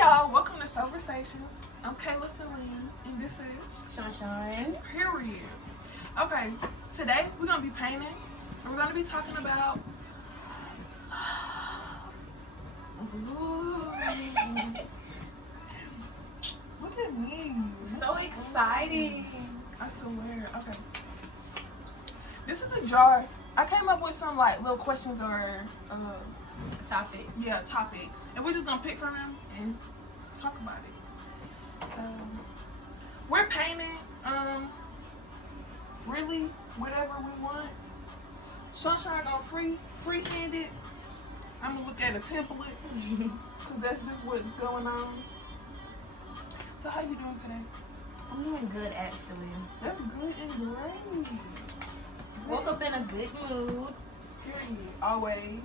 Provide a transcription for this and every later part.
y'all, welcome to Soulversations. I'm IKaylaCeline, and this is Sunshine. Period. Okay, today we're gonna be painting, and we're gonna be talking about what it means. So exciting. I swear. Okay, this is a jar. I came up with some like little questions or Topics. yeah, topics, and we're just gonna pick from them and talk about it. So we're painting really whatever we want. Sunshine gonna freehand it. I'm gonna look at a template because that's just what's going on. So how you doing today? I'm doing good, actually. That's good and great. Woke up in a good mood. Period. Always.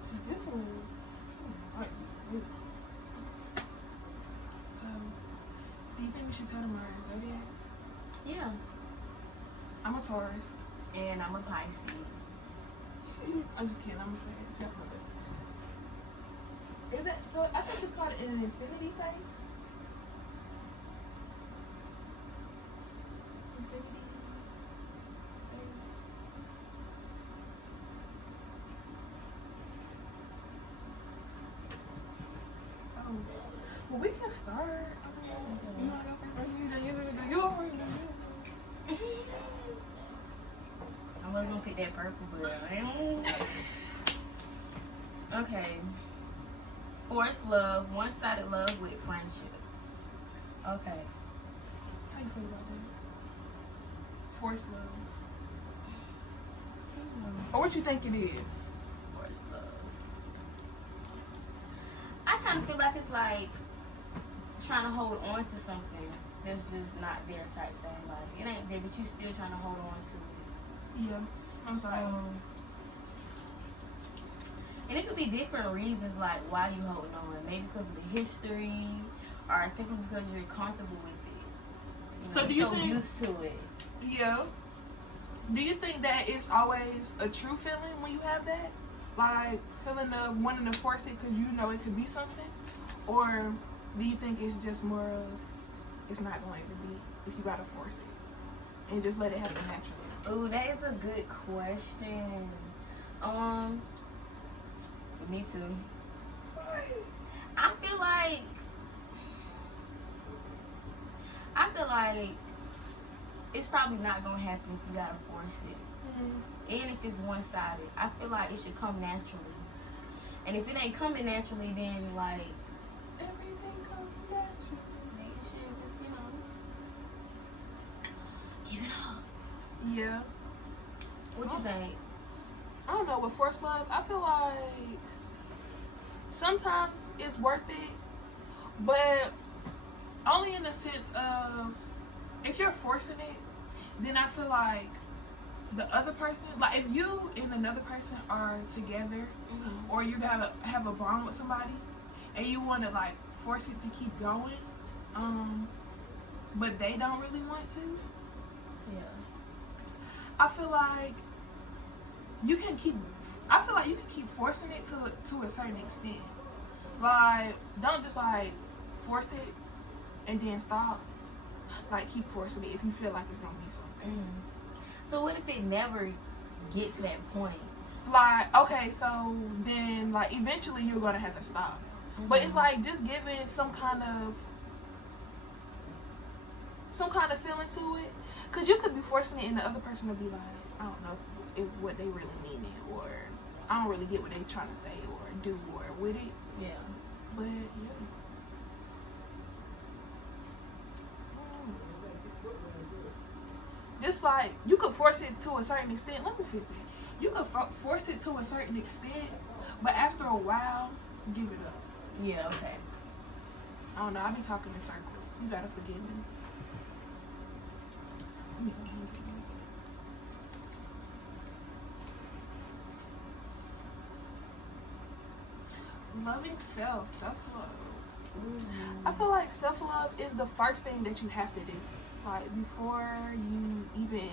See, this one. So, do you think we should tell them our zodiacs? Yeah. I'm a Taurus. And I'm a Pisces. I'm just kidding. I'm a Sag. Is that so? I think it's called an infinity face. Infinity face. Oh, well, we can start. You wanna go first? You go first. I was gonna pick that purple, but okay. Forced love, one-sided love with friendships. Okay. How you feel about that? Forced love. Or what you think it is? Forced love. I kind of feel like it's like trying to hold on to something that's just not there type thing. Like, it ain't there, but you still trying to hold on to it. Yeah. I'm sorry. And it could be different reasons, like why you holding on. Maybe because of the history, or simply because you're comfortable with it. So do you so think, used to it? Yeah. Do you think that it's always a true feeling when you have that? Like feeling of wanting to force it because you know it could be something? Or do you think it's just more of it's not going to ever be if you got to force it and just let it happen naturally? Oh, that is a good question. Me too. I feel like it's probably not gonna happen if you gotta force it. And if it's one-sided, I feel like it should come naturally. And if it ain't coming naturally, then like Everything comes naturally. maybe you should just, give it up. Yeah. What you think? I don't know, with forced love, I feel like sometimes it's worth it, but only in the sense of if you're forcing it, then I feel like the other person, like if you and another person are together, or you gotta have a bond with somebody, and you want to like force it to keep going, but they don't really want to. Yeah. I feel like you can keep forcing it to a certain extent. Like, don't just like force it and then stop. Like, keep forcing it if you feel like it's gonna be something. So what if it never gets to that point? Like, okay, so then like eventually you're gonna have to stop. But it's like just giving some kind of feeling to it, cause you could be forcing it and the other person will be like, I don't know if what they really mean it, or I don't really get what they trying to say or do or with it. Yeah. But yeah. Just like you could force it to a certain extent. Let me fix that. You could force it to a certain extent, but after a while, give it up. Yeah. Okay. I don't know. I be talking in circles. You gotta forgive me. Loving self-love. I feel like self-love is the first thing that you have to do. Like before you even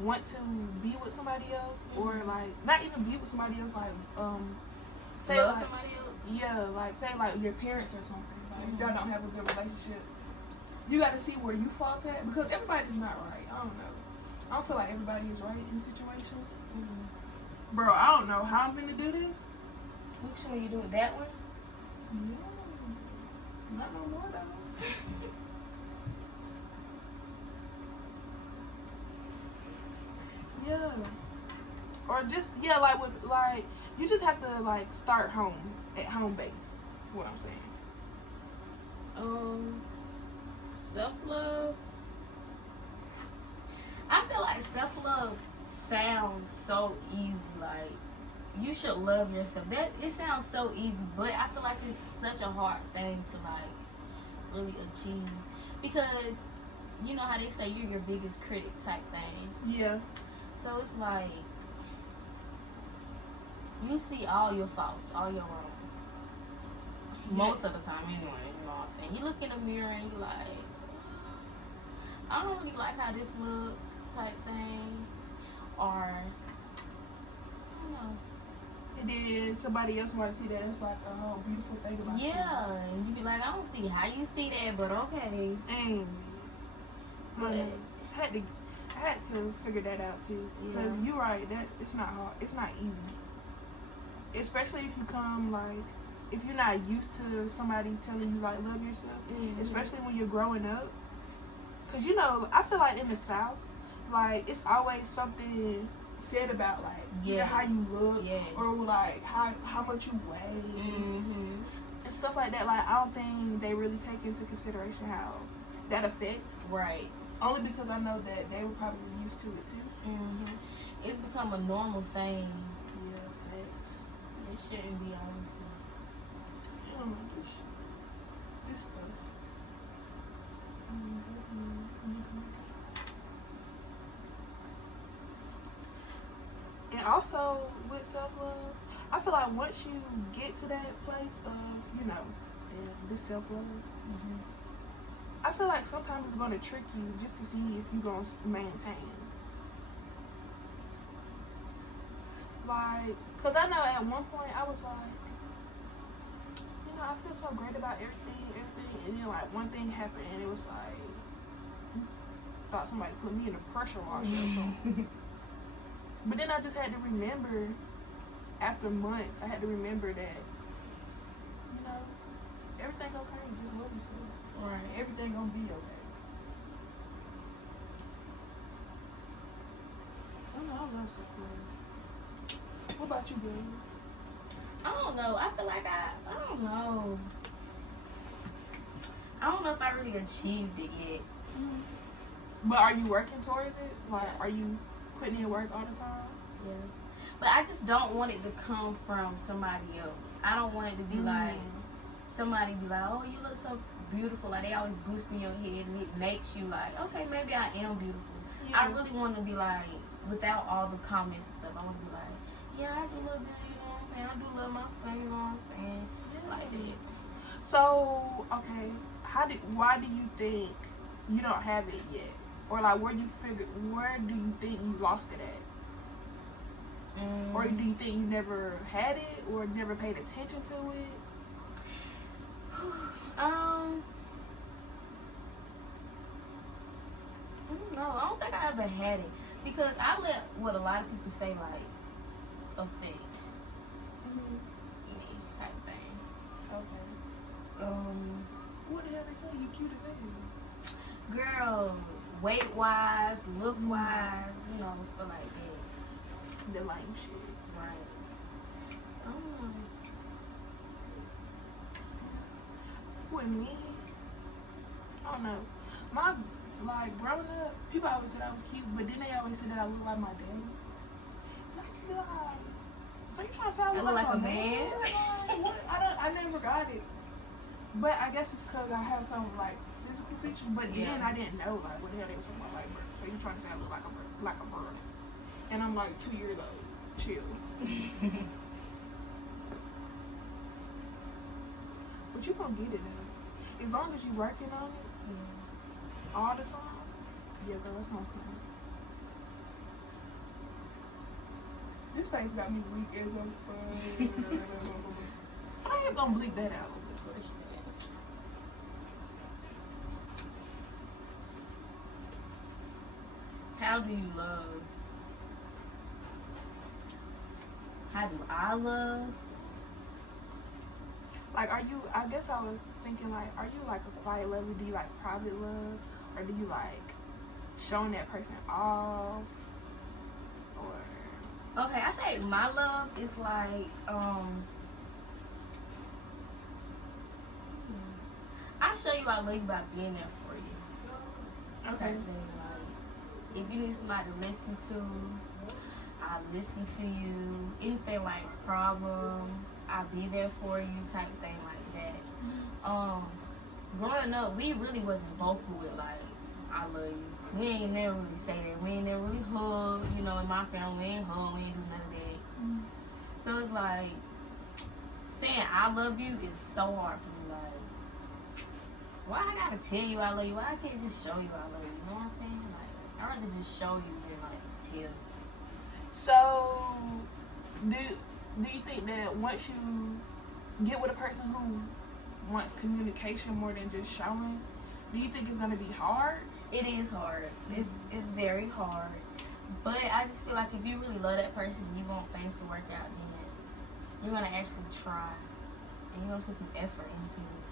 want to be with somebody else, or like not even be with somebody else, like say love like somebody else. yeah, like say like your parents or something. Like if y'all don't have a good relationship, you got to see where you fault at, because everybody's not right. I don't know. I don't feel like everybody is right in situations. Bro, I don't know how I'm gonna do this. Which one you do it that way? Yeah, not no more though. Yeah. Or just like with like you just have to like start at home base. That's what I'm saying. Self-love. I feel like self-love sounds so easy. Like, you should love yourself. That it sounds so easy, but I feel like it's such a hard thing to like really achieve, because you know how they say you're your biggest critic type thing. Yeah. So it's like you see all your faults, all your wrongs. Most of the time, anyway. You know what I'm saying? You look in the mirror and you like, I don't really like how this look, type thing, or I don't know. And then somebody else might see that it's like a whole beautiful thing about you. Yeah, and you be like, I don't see how you see that, but okay. But I had to figure that out too, because you're right, that it's not hard, it's not easy, especially if you come like, if you're not used to somebody telling you like love yourself, especially when you're growing up, because you know, I feel like in the South, like it's always something said about like either how you look or like how much you weigh and stuff like that. Like I don't think they really take into consideration how that affects. Right. Only because I know that they were probably used to it too. It's become a normal thing. Yeah, facts. It shouldn't be, honestly. This stuff. And also with self-love, I feel like once you get to that place of, you know, this self-love, I feel like sometimes it's going to trick you just to see if you're going to maintain. Like, because I know at one point I was like, you know, I feel so great about everything, and then like one thing happened and it was like, thought somebody put me in a pressure washer or something. But then I just had to remember, after months, I had to remember that, you know, everything okay, just love yourself. Right. Everything gonna be okay. I don't know, I love self-love. What about you, baby? I don't know. I feel like I don't know. I don't know if I really achieved it yet. But are you working towards it? Like, are you putting in work all the time? Yeah. But I just don't want it to come from somebody else. I don't want it to be like, somebody be like, oh, you look so beautiful. Like, they always boost me in your head, and it makes you like, okay, maybe I am beautiful. Yeah. I really want to be like, without all the comments and stuff, I want to be like, yeah, I do look good, you know what I'm saying? I do love myself, you know what I'm saying? Yeah. Like that. So, okay, why do you think you don't have it yet? Or like, where do you think you lost it at? Or do you think you never had it or never paid attention to it? I don't know. I don't think I ever had it, because I let what a lot of people say like affect me type thing. Okay. What the hell they say? You cute as hell. Girl, weight wise, look wise, you know, stuff like that. The lame shit. Right. So I don't know. With me, I don't know. My, like, growing up, people always said I was cute, but then they always said that I look like my daddy. And I feel like, so you trying to say I look like a man? Like, what? I never got it. But I guess it's because I have some, like, physical features, but then I didn't know, like, what the hell they were talking about, like, birth. So you trying to say I look like a bird. And I'm like 2 years old. Chill. But you gonna get it though. As long as you working on it all the time, yeah, girl, it's gonna come. This face got me weak as a fuck. I ain't gonna bleep that out. How do you love? How do I love? Like, are you, I guess I was thinking, like, are you like a quiet lover? Do you like private love? Or do you like showing that person off? Or Okay, I think my love is like, I show you I love you by being there for you. okay. Type thing, like, if you need somebody to listen to, I listen to you. Anything like problem, I'll be there for you, type thing like that. Growing up, we really wasn't vocal with like, I love you. We ain't never really say that. We ain't never really hug. You know, in my family, we ain't hug. We ain't do none of that. So it's like, saying I love you is so hard for me. Like, why I gotta tell you I love you? Why I can't just show you I love you? You know what I'm saying? Like, I'd rather just show you than like tell you. So, do you think that once you get with a person who wants communication more than just showing, do you think it's gonna be hard? It is hard. It's very hard. But I just feel like if you really love that person and you want things to work out, then you're gonna actually try and you're gonna put some effort into it.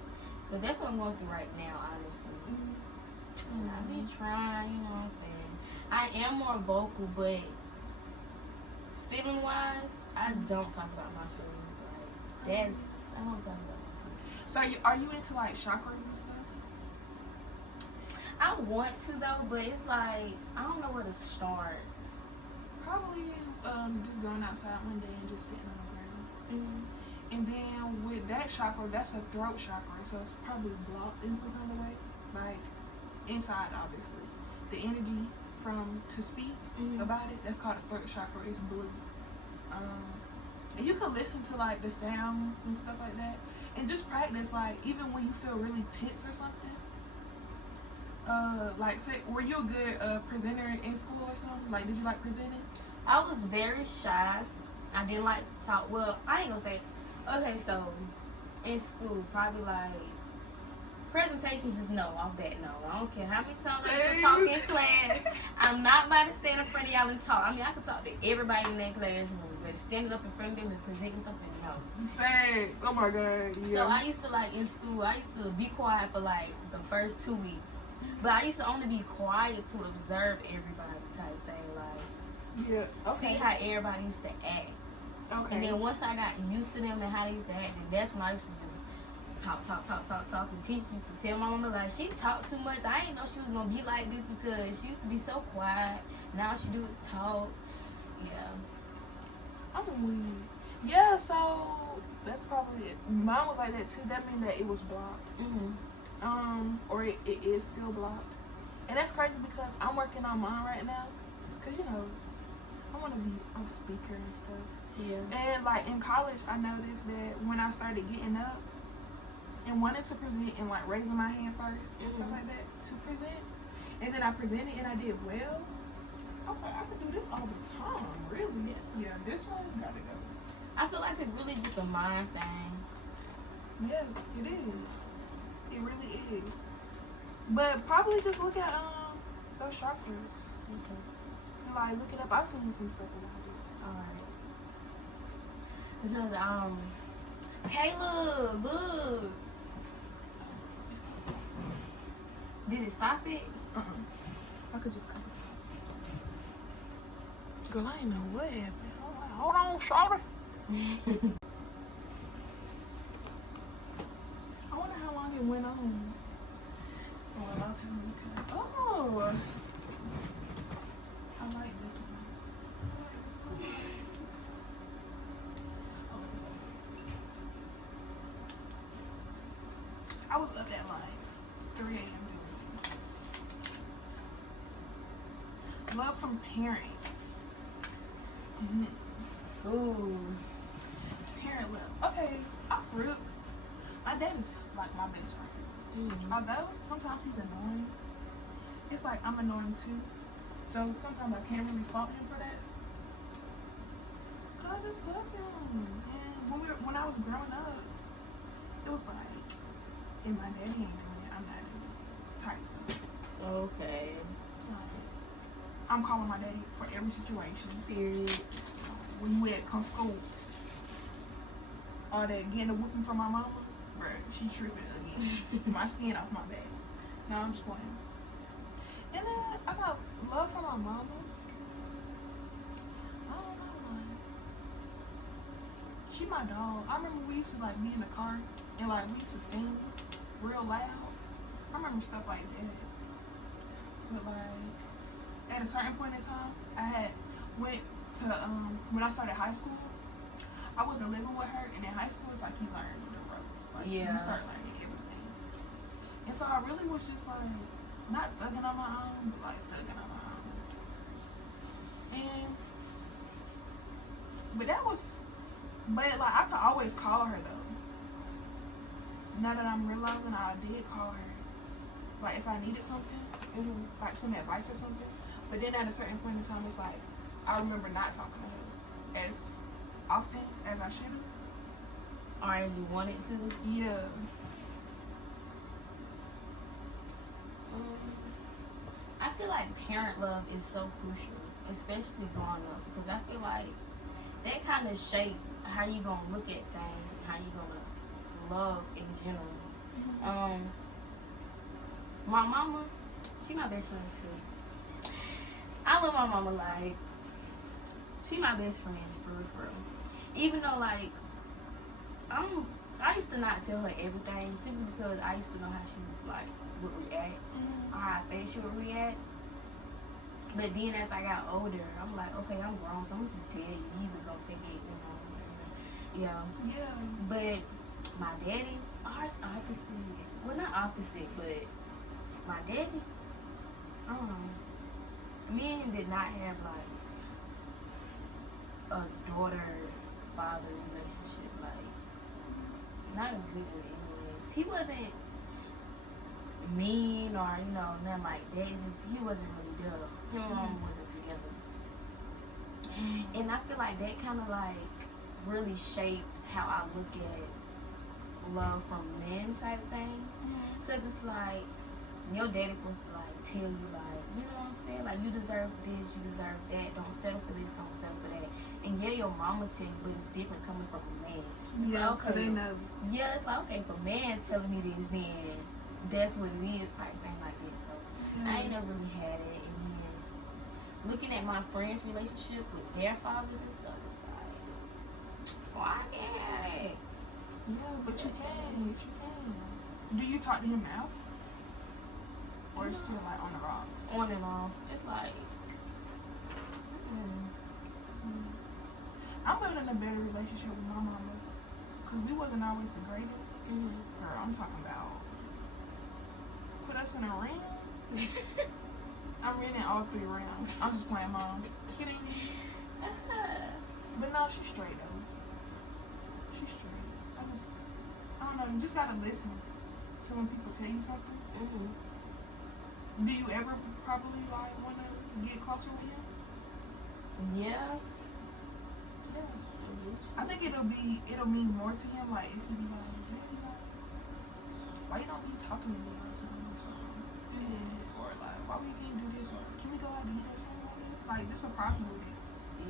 But that's what I'm going through right now, honestly. I've been trying, you know what I'm saying? I am more vocal, but feeling wise, I don't talk about my feelings. Like, I don't talk about my feelings. So are you into like chakras and stuff? I want to though, but it's like, I don't know where to start. Probably just going outside one day and just sitting on the ground. And then with that chakra, that's a throat chakra, so it's probably blocked in some kind of way, like inside, obviously. The energy to speak about it, that's called a throat chakra. It's blue. And you can listen to like the sounds and stuff like that, and just practice. Like even when you feel really tense or something. Like, say, were you a good presenter in school or something? Like, did you like presenting? I was very shy. I didn't like to talk. Well, I ain't gonna say. Okay, so in school, probably like presentations, just no, off that, no. I don't care how many times I used to talk in class. I'm not about to stand in front of y'all and talk. I mean, I could talk to everybody in that classroom, but standing up in front of them and presenting something, no. Fact. Oh my God. Yeah. So I used to, like, in school, I used to be quiet for like the first 2 weeks. But I used to only be quiet to observe everybody type thing, like, yeah, okay. See how everybody used to act. Okay. And then once I got used to them and how they used to act, then that's when I used to just talk. And teachers used to tell my mama, like, she talked too much. I didn't know she was going to be like this because she used to be so quiet. Now all she do is talk. Yeah. Yeah, so that's probably it. Mine was like that too. That means that it was blocked. Or it is still blocked. And that's crazy because I'm working on mine right now. Because, you know, I want to be a speaker and stuff. Yeah. And, like, in college, I noticed that when I started getting up and wanted to present and, like, raising my hand first and stuff like that to present, and then I presented and I did well, I'm like, I could do this all the time, really. Yeah, this one gotta go. I feel like it's really just a mind thing. Yeah, it is. It really is. But probably just look at those chakras. Okay. And, like, look it up. I'll send you some stuff about it. Alright. Because Kayla, look. Did it stop it? I could just come. Girl, I ain't know what happened. I'm like, hold on, shawty. I wonder how long it went on. Oh, I'll tell you. Oh, I like this one. I was up at like 3 a.m. Love from parents. Ooh. Parent love. Okay, I'm for real. My dad is like my best friend. Although sometimes he's annoying, it's like I'm annoying too. So sometimes I can't really fault him for that. 'Cause I just love him. And when I was growing up, it was like, if my daddy ain't doing it, I'm not doing it. Type stuff. Okay. Like, I'm calling my daddy for every situation. Period. When you at school, all that getting a whooping from my mama, bruh, she tripping again. My skin off my back. No, I'm just playing. And then I got love from my mama. I don't know, like, she my dog. I remember we used to like be in the car and like we used to sing real loud. I remember stuff like that. But like at a certain point in time, I had went to when I started high school, I wasn't living with her, and in high school it's like you learn the ropes. Like you start learning everything. And so I really was just like not thugging on my own, but like thugging on my own. And but like I could always call her though. Now that I'm realizing I did call her. Like if I needed something, like some advice or something. But then at a certain point in time, it's like I remember not talking to her as often as I should have. Or as you wanted to. Yeah. I feel like parent love is so crucial, especially growing up, because I feel like that kind of shape how you gonna look at things and how you gonna love in general. My mama, she my best friend too. I love my mama like she my best friend for real. Even though like I used to not tell her everything simply because I used to know how she like would react or how I think she would react. But then as I got older, I'm like, okay, I'm grown, so I'm just tell you, you either go take it, you know. Yeah. But my daddy, ours opposite. Well, not opposite, but my daddy, I don't know. Me and him did not have like a daughter-father relationship, like not a good one anyways. He wasn't mean or, you know, nothing like that. It's just he wasn't really dumb. Him and mom wasn't together. And I feel like that kind of like really shaped how I look at love from men type thing. Because it's like your daddy was to like tell you like, you know what I'm saying? Like you deserve this, you deserve that. Don't settle for this, don't settle for that. And yeah, your mama tell you, but it's different coming from a man. It's Yeah, like, okay, they know. Yeah, it's like, okay, if a man telling me this, then that's what it is, like thing like this. So I ain't never really had it. And then looking at my friends' relationship with their fathers and stuff, it's like, why I can't have it? Yeah, but you can. Do you talk to him now? Or it's still like on the rocks? On and off. It's like, I'm building a better relationship with my mama. Because we wasn't always the greatest. Girl, I'm talking about put us in a ring. I'm winning all 3 rounds. I'm just playing mom. Kidding. But no, she's straight though. She's straight. I don't know, you just gotta listen to when people tell you something. Do you ever probably like want to get closer with him? Yeah. I think it'll mean more to him like if you be like, Daddy, like, why you don't be talking to me all the time or something? Or like, why we can't do this? Or can we go out to eat or something like that? Like just surprise me with it.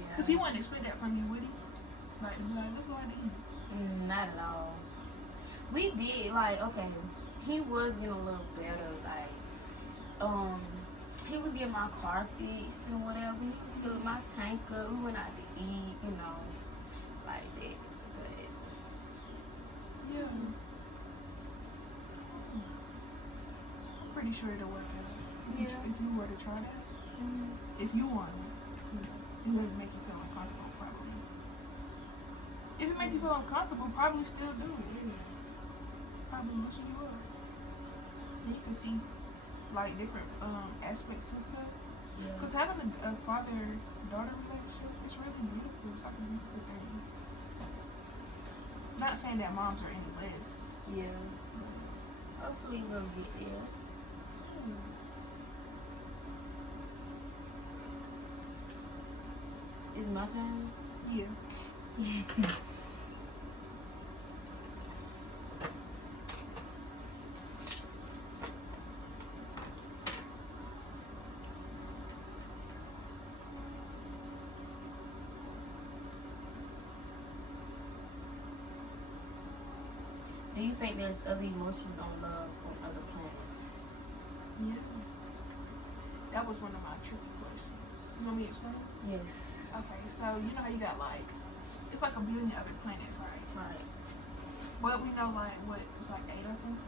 Yeah. Cause he wouldn't expect that from you, would he? Like, let's go out to eat. Not at all. We did like, okay, he was getting a little better, like he was getting my car fixed and whatever. He was filling my tank up. We went out to eat, you know, like that. But yeah, pretty sure it'll work out. If you were to try that, if you want it, it wouldn't make you feel uncomfortable, probably. If it make you feel uncomfortable, probably still do it. Yeah. Probably loosen you up. Then you can see like different aspects and stuff. yeah. Because having a father-daughter relationship is really beautiful. It's like a beautiful thing. Not saying that moms are any less. Yeah. Hopefully we'll get there. Is my turn? Yeah. Do you think there's other emotions on love on other planets? Yeah. That was one of my tricky questions. You want me to explain? Yes. Okay, so you know how you got like, it's like a billion other planets, right? Right. But we know like what, it's like 8 of them.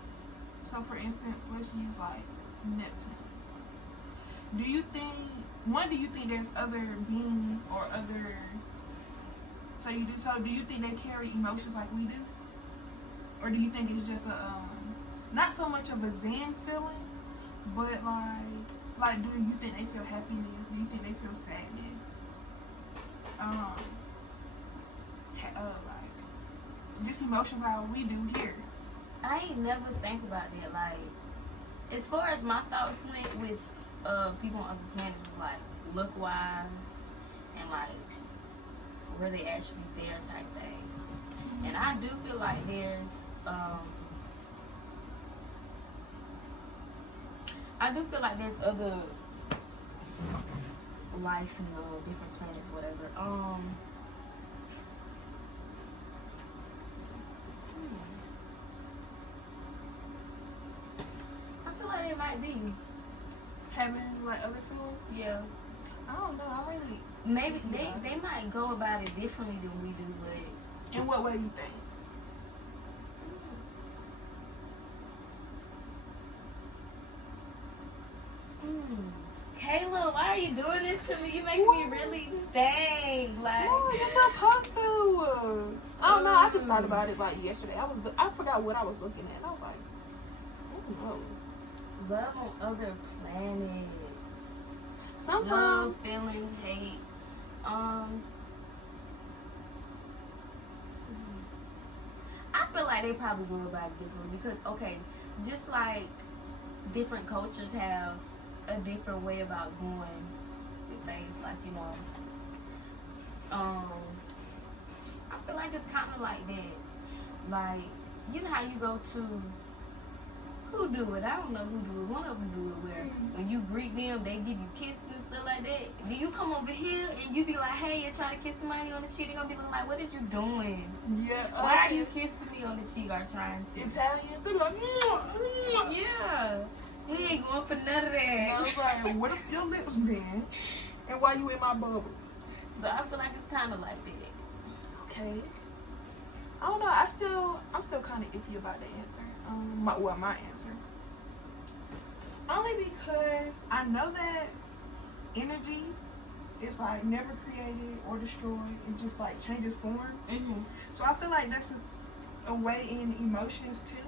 So for instance, let's use like Neptune. Do you think there's other beings or other, so do you think they carry emotions like we do? Or do you think it's just a, not so much of a zen feeling, but like do you think they feel happiness? Do you think they feel sadness? Like, just emotions like we do here. I ain't never think about that. Like, as far as my thoughts went with people on other planets, is like look wise and like were they actually there type thing. Mm-hmm. And I do feel like there's other life in the different planets, whatever. I feel like it might be having like other feelings. Yeah. I don't know. I really maybe they might go about it differently than we do, but in what way you think? Kayla, why are you doing this to me? You make me really think. Like, no, you're supposed to. I don't know. I just thought about it like yesterday. I forgot what I was looking at. And I was like, I don't know. Love on other planets. Sometimes love, feelings, hate. I feel like they probably go about it differently because, okay, just like different cultures have a different way about going with things, like, you know, I feel like it's kind of like that. Like, you know how you go to, who do it? I don't know who do it. One of them do it where when you greet them, they give you kisses and stuff like that. Then you come over here and you be like, hey, you're trying to kiss somebody on the cheek. They're going to be like, what is you doing? Yeah. Why are you kissing me on the cheek or trying to? Italians, they be like, yeah. We ain't going for none of that. I was like, what if your lips been? And why you in my bubble? So I feel like it's kind of like that. Okay. I don't know. I'm still kind of iffy about the answer. My answer. Only because I know that energy is like never created or destroyed. It just like changes form. Mm-hmm. So I feel like that's a way in emotions too.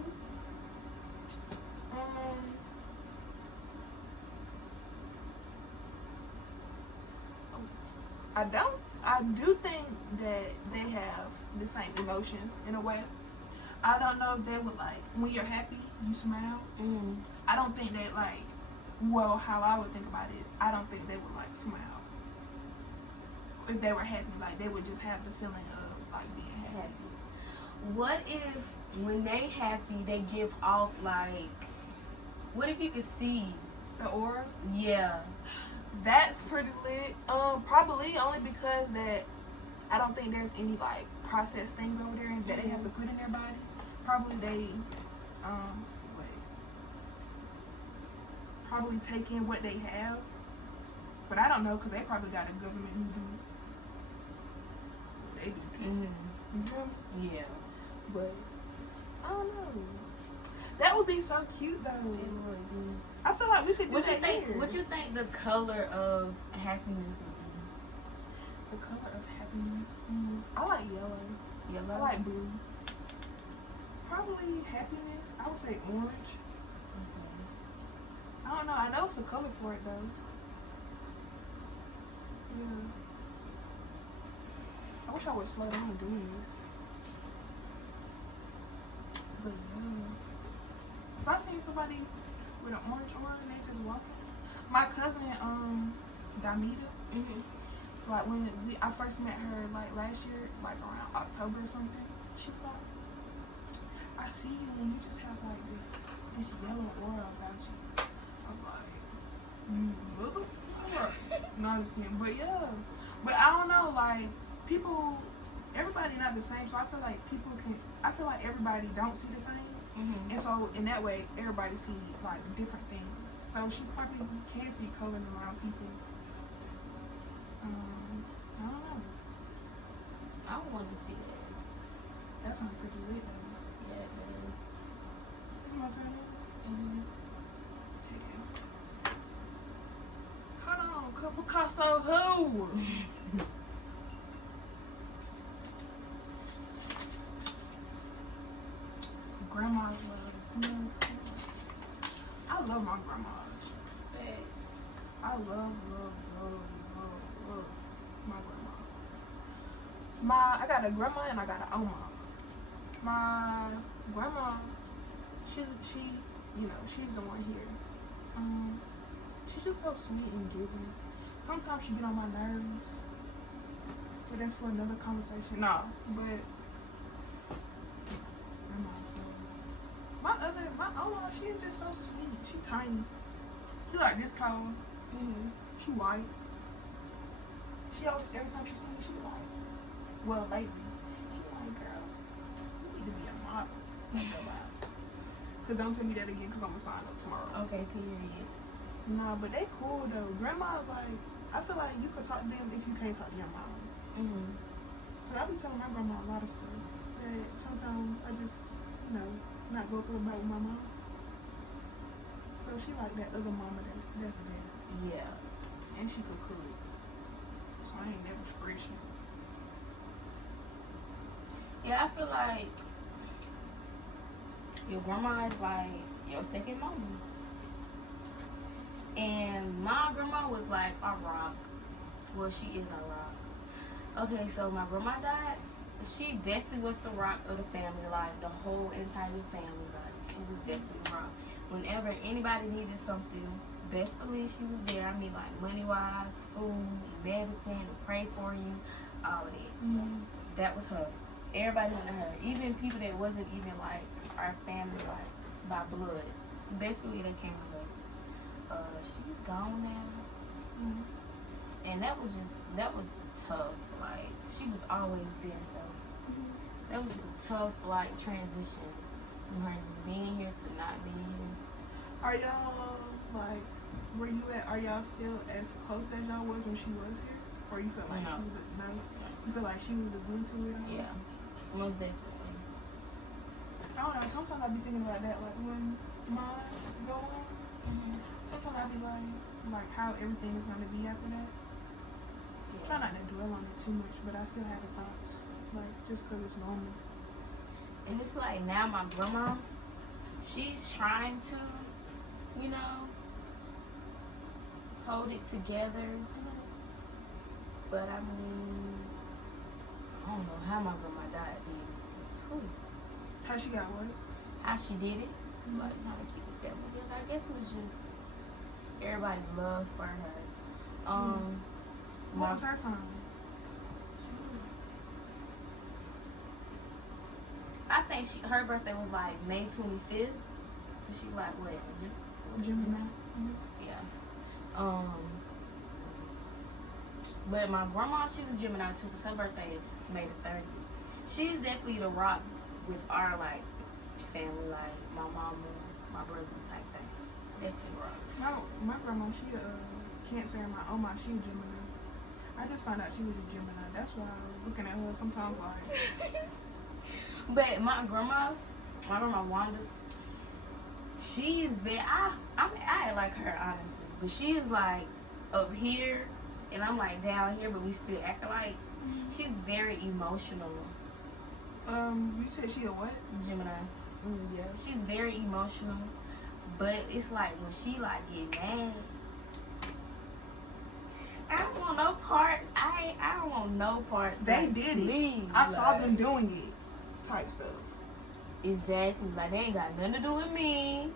I do think that they have the same emotions in a way. I don't know if they would like, when you're happy, you smile. Mm-hmm. I don't think that like, well, how I would think about it, I don't think they would like smile. If they were happy, like they would just have the feeling of like being happy. What if when they happy, they give off like, what if you could see the aura? Yeah. That's pretty lit. Probably only because that I don't think there's any like processed things over there that they have to put in their body. Probably they probably take in what they have, but I don't know because they probably got a government who do what they do too. Mm-hmm. You feel me? Yeah. But I don't know. That would be so cute though. It would be. I feel like we could do what that you think? here. What you think the color of happiness would be? The color of happiness? I like yellow. Yellow? I like blue. Probably happiness. I would say orange. I don't know. I know it's a color for it though. Yeah. I wish I would slow down doing this. But yeah. If I seen somebody with an orange aura and they just walking, my cousin Damita, like when I first met her, like last year, like around October or something, she was like, I see you and you just have like this yellow aura about you. I was like, you mother? No, I'm just kidding. But yeah, but I don't know, like people, everybody not the same, so I feel like I feel like everybody don't see the same. Mm-hmm. And so in that way, everybody see like different things. So she probably can see colors around people. I don't know. I want to see that. That sounds pretty lit though. Yeah, it is. It's my turn. Mm-hmm. Check it. Hold on, Picasso who? Grandma's love. I love my grandmas. Thanks. I love my grandmas. I got a grandma and I got an oma. My grandma, she, you know, she's the one here. She's just so sweet and giving. Sometimes she get on my nerves, but that's for another conversation. Nah, but my oma, she is just so sweet. She tiny. She like this tall. Mm-hmm. She white. She always, every time she see me, she be like, well, lately, she be like, girl, you need to be a model. Cause don't tell me that again, cause I'm gonna sign up tomorrow. Okay, period. Nah, but they cool though. Grandma's like, I feel like you could talk to them if you can't talk to your mom. Mm-hmm. Cause I be telling my grandma a lot of stuff that sometimes I just, you know, not vocal about with my mom. So she like that other mama that's there. Yeah. And she could cook. So I ain't never scratching. Yeah, I feel like your grandma is like your second mama. And my grandma was like a rock. Well, she is a rock. Okay, so my grandma died. She definitely was the rock of the family, like the whole entire family. Like she was definitely the rock. Whenever anybody needed something, best believe she was there. I mean, like money-wise, food, medicine, to pray for you, all of that. Mm-hmm. That was her. Everybody went to her. Even people that wasn't even like our family, like by blood. Best believe they came to her. She's gone now. Mm-hmm. And that was tough. Like, she was always there, so that was just a tough, like, transition from her just being here to not being here. Are y'all, like, are y'all still as close as y'all was when she was here? Or you felt like No. she was, no? You feel like she was the glue to it all? Yeah, most definitely. I don't know, sometimes I be thinking about that, like, when mine go on, sometimes I be like, how everything is going to be after that. Yeah. Try not to dwell on it too much, but I still have the thoughts, like, just because it's normal. And it's like now my grandma, she's trying to, you know, hold it together. But I mean, I don't know how my grandma died then. How she got what? How she did it, like trying to keep the family together. I guess it was just everybody love for her. What was her time? I think her birthday was like May 25th. So she like what? Gemini. Yeah. But my grandma, she's a Gemini too, because her birthday is May the 30th. She's definitely the rock with our like family, like my mama, my brothers type thing. She's definitely the rock. My grandma, she Cancer, and my oma, she a Gemini. I just found out she was a Gemini. That's why I was looking at her sometimes like. But my grandma Wanda, she's very. I like her honestly, but she's like up here, and I'm like down here, but we still act like. She's very emotional. You said she a what? Gemini. Yeah. She's very emotional, but it's like when she like get mad. I don't want no parts. I don't want no parts. They like, did it. please, I saw them doing it. Type stuff. Exactly. Like they ain't got nothing to do with me.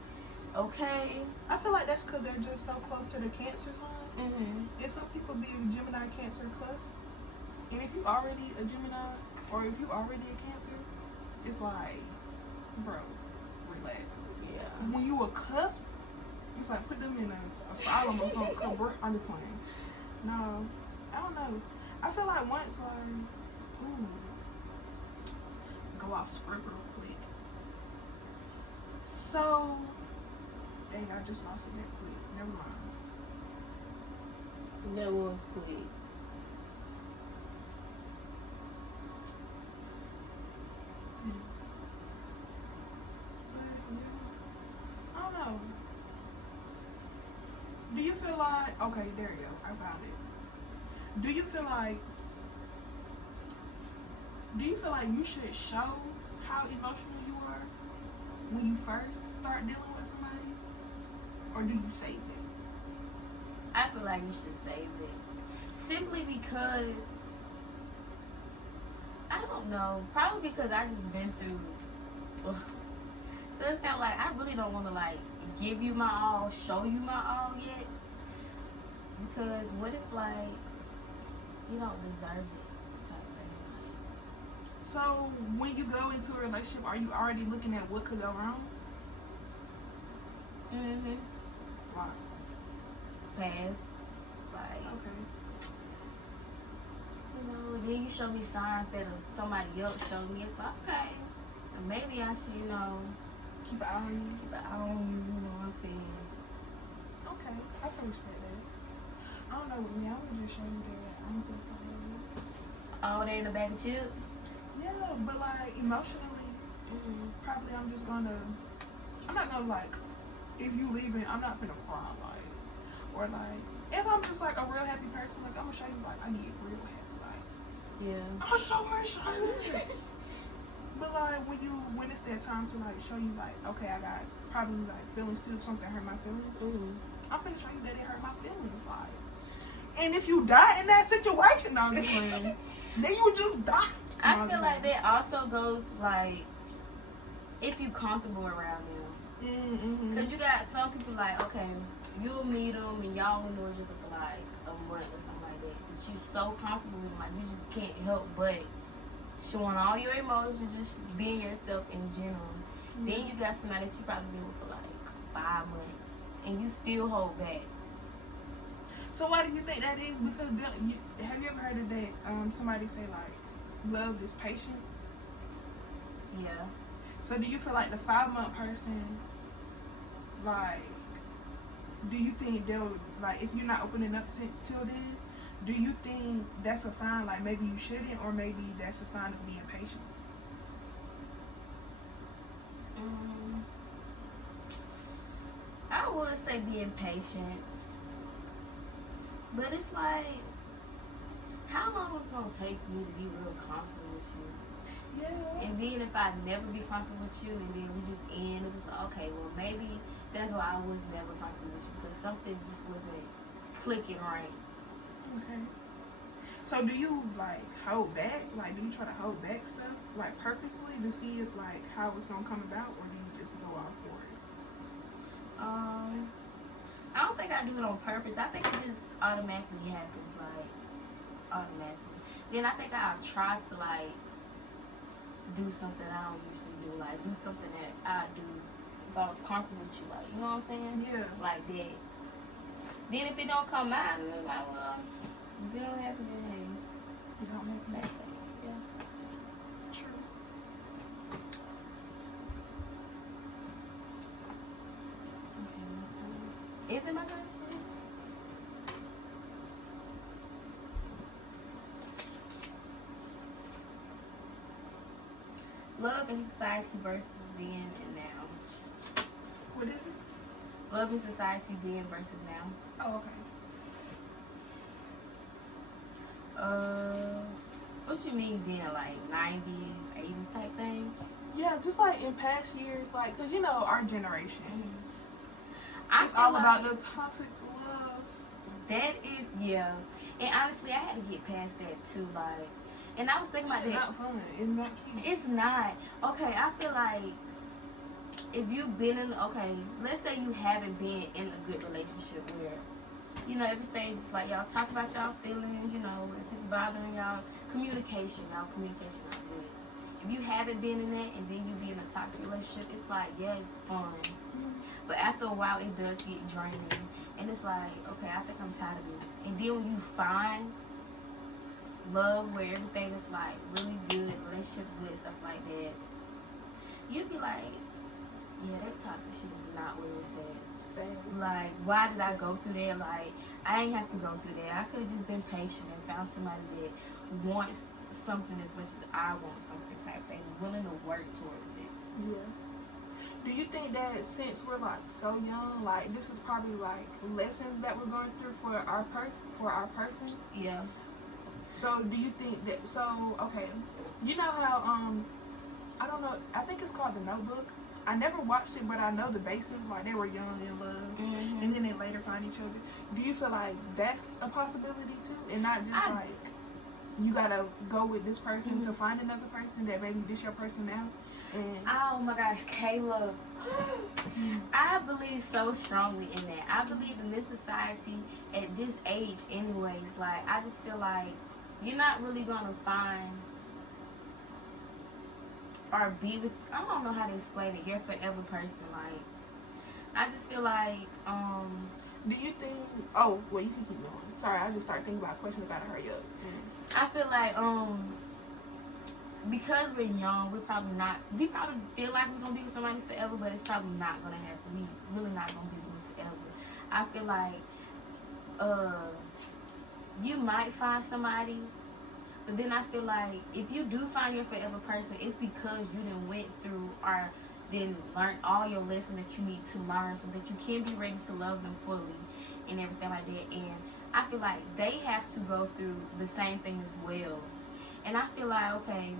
Okay. I feel like that's because they're just so close to the Cancer sign. Mm-hmm. some people be Gemini, Cancer, cusp. And if you already a Gemini, or if you already a Cancer, it's like, bro, relax. Yeah. When you a cusp, it's like put them in a asylum or something. I'm just playing. No, I don't know. I feel like once, like, ooh, go off script real quick. So, dang, I just lost it that quick. Never mind. That was quick. I don't know. Do you feel like, okay, there you go, I found it. Do you feel like you should show how emotional you are when you first start dealing with somebody? Or do you save it? I feel like you should save it. Simply because, I don't know, probably because I just been through, so it's kind of like, I really don't want to like give you my all, show you my all yet, because what if like, you don't deserve it type thing. So when you go into a relationship, are you already looking at what could go wrong? Mm-hmm. Why? Pass. Like, Okay. you know, then you show me signs that somebody else showed me. It's like, okay, maybe I should, you know, Keep an eye on you. keep an eye on you, you know what I'm saying? Okay, I can respect that. I don't know with me, I would just show you that I'm just like, All day in the bag of chips. yeah, but like emotionally, probably I'm not gonna like, if you leaving, I'm not finna cry, like, or like, if I'm just like a real happy person, like I'm gonna show you like I get real happy, like, Yeah. I'm gonna show her. But like when it's that time to like show you like, okay, I got probably like feelings too, something hurt my feelings. I'm finna show you that it hurt my feelings, like. And if you die in that situation, I'm just saying, then you just die. I feel like that also goes like if you comfortable around them. Cause you got some people like, okay, you'll meet them and y'all will know each other for like a month or something like that. But you're so comfortable with them, like you just can't help but showing all your emotions, just being yourself in general. Then you got somebody that you probably been with for like 5 months and you still hold back. So why do you think that is? Because have you ever heard of that? Somebody say like, love is patient. Yeah. So do you feel like the 5-month person, like, do you think they'll, like, if you're not opening up till then, do you think that's a sign like maybe you shouldn't, or maybe that's a sign of being patient? I would say being patient, but it's like, how long is it gonna take for me to be real comfortable with you? Yeah. And then if I never be comfortable with you, and then we just end, it was like, okay, well maybe that's why I was never comfortable with you, because something just wasn't clicking right. Okay. So do you like hold back? Like, do you try to hold back stuff like purposely to see if like how it's gonna come about, or do you just go out for it? I don't think I do it on purpose. I think it just automatically happens, like automatically. Then I think I'll try to like do something I don't usually do, like do something that I do if I was comfortable with you, like, you know what I'm saying? Yeah. Like that. Then if it don't come out, then it's like, well, if it don't happen, then hey, You don't make same sense. thing. Yeah. True. Okay, that's fine. Is it my turn? Love and society versus then and now. What is it? Love and society then versus now. Oh, okay. What you mean then, like 90s, 80s type thing? Yeah, just like in past years, like, cause you know our generation, it's feel all like about the toxic love. that is, yeah. And honestly, I had to get past that too, like, and I was thinking about It's that. not fun. It's not cute. It's not. Okay, I feel like if you've been in, okay, let's say you haven't been in a good relationship where you know, everything's just like y'all talk about y'all feelings, you know, if it's bothering y'all, communication not good. If you haven't been in that and then you be in a toxic relationship, it's like, yeah, it's fun. But after a while, it does get draining. And it's like, okay, I think I'm tired of this. And then when you find love where everything is like really good, relationship good, stuff like that, you'd be like, yeah, that toxic shit is not where it's at. Like, why did I go through that? Like, I ain't have to go through that. I could have just been patient and found somebody that wants something as much as I want something type thing, willing to work towards it. Yeah. Do you think that since we're like so young, like this is probably like lessons that we're going through for our person? Yeah. So do you think that, okay, you know how I don't know, I think it's called The Notebook. I never watched it, but I know the basics, like they were young in love, and then they later find each other. Do you feel like that's a possibility too, and not just like you gotta go with this person to find another person, that maybe this your person now? And oh my gosh, Kayla, I believe so strongly in that. I believe in this society at this age anyways, like I just feel like you're not really gonna find or be with, I don't know how to explain it, your forever person. Like, I just feel like, do you think, oh, well, you can keep going. Sorry, I just started thinking about questions, I gotta hurry up. I feel like, because we're young, we probably feel like we're gonna be with somebody forever, but it's probably not gonna happen. We really not gonna be with them forever. I feel like, you might find somebody, but then I feel like if you do find your forever person, it's because you done went through or then learned all your lessons that you need to learn so that you can be ready to love them fully and everything like that. And I feel like they have to go through the same thing as well. And I feel like, okay,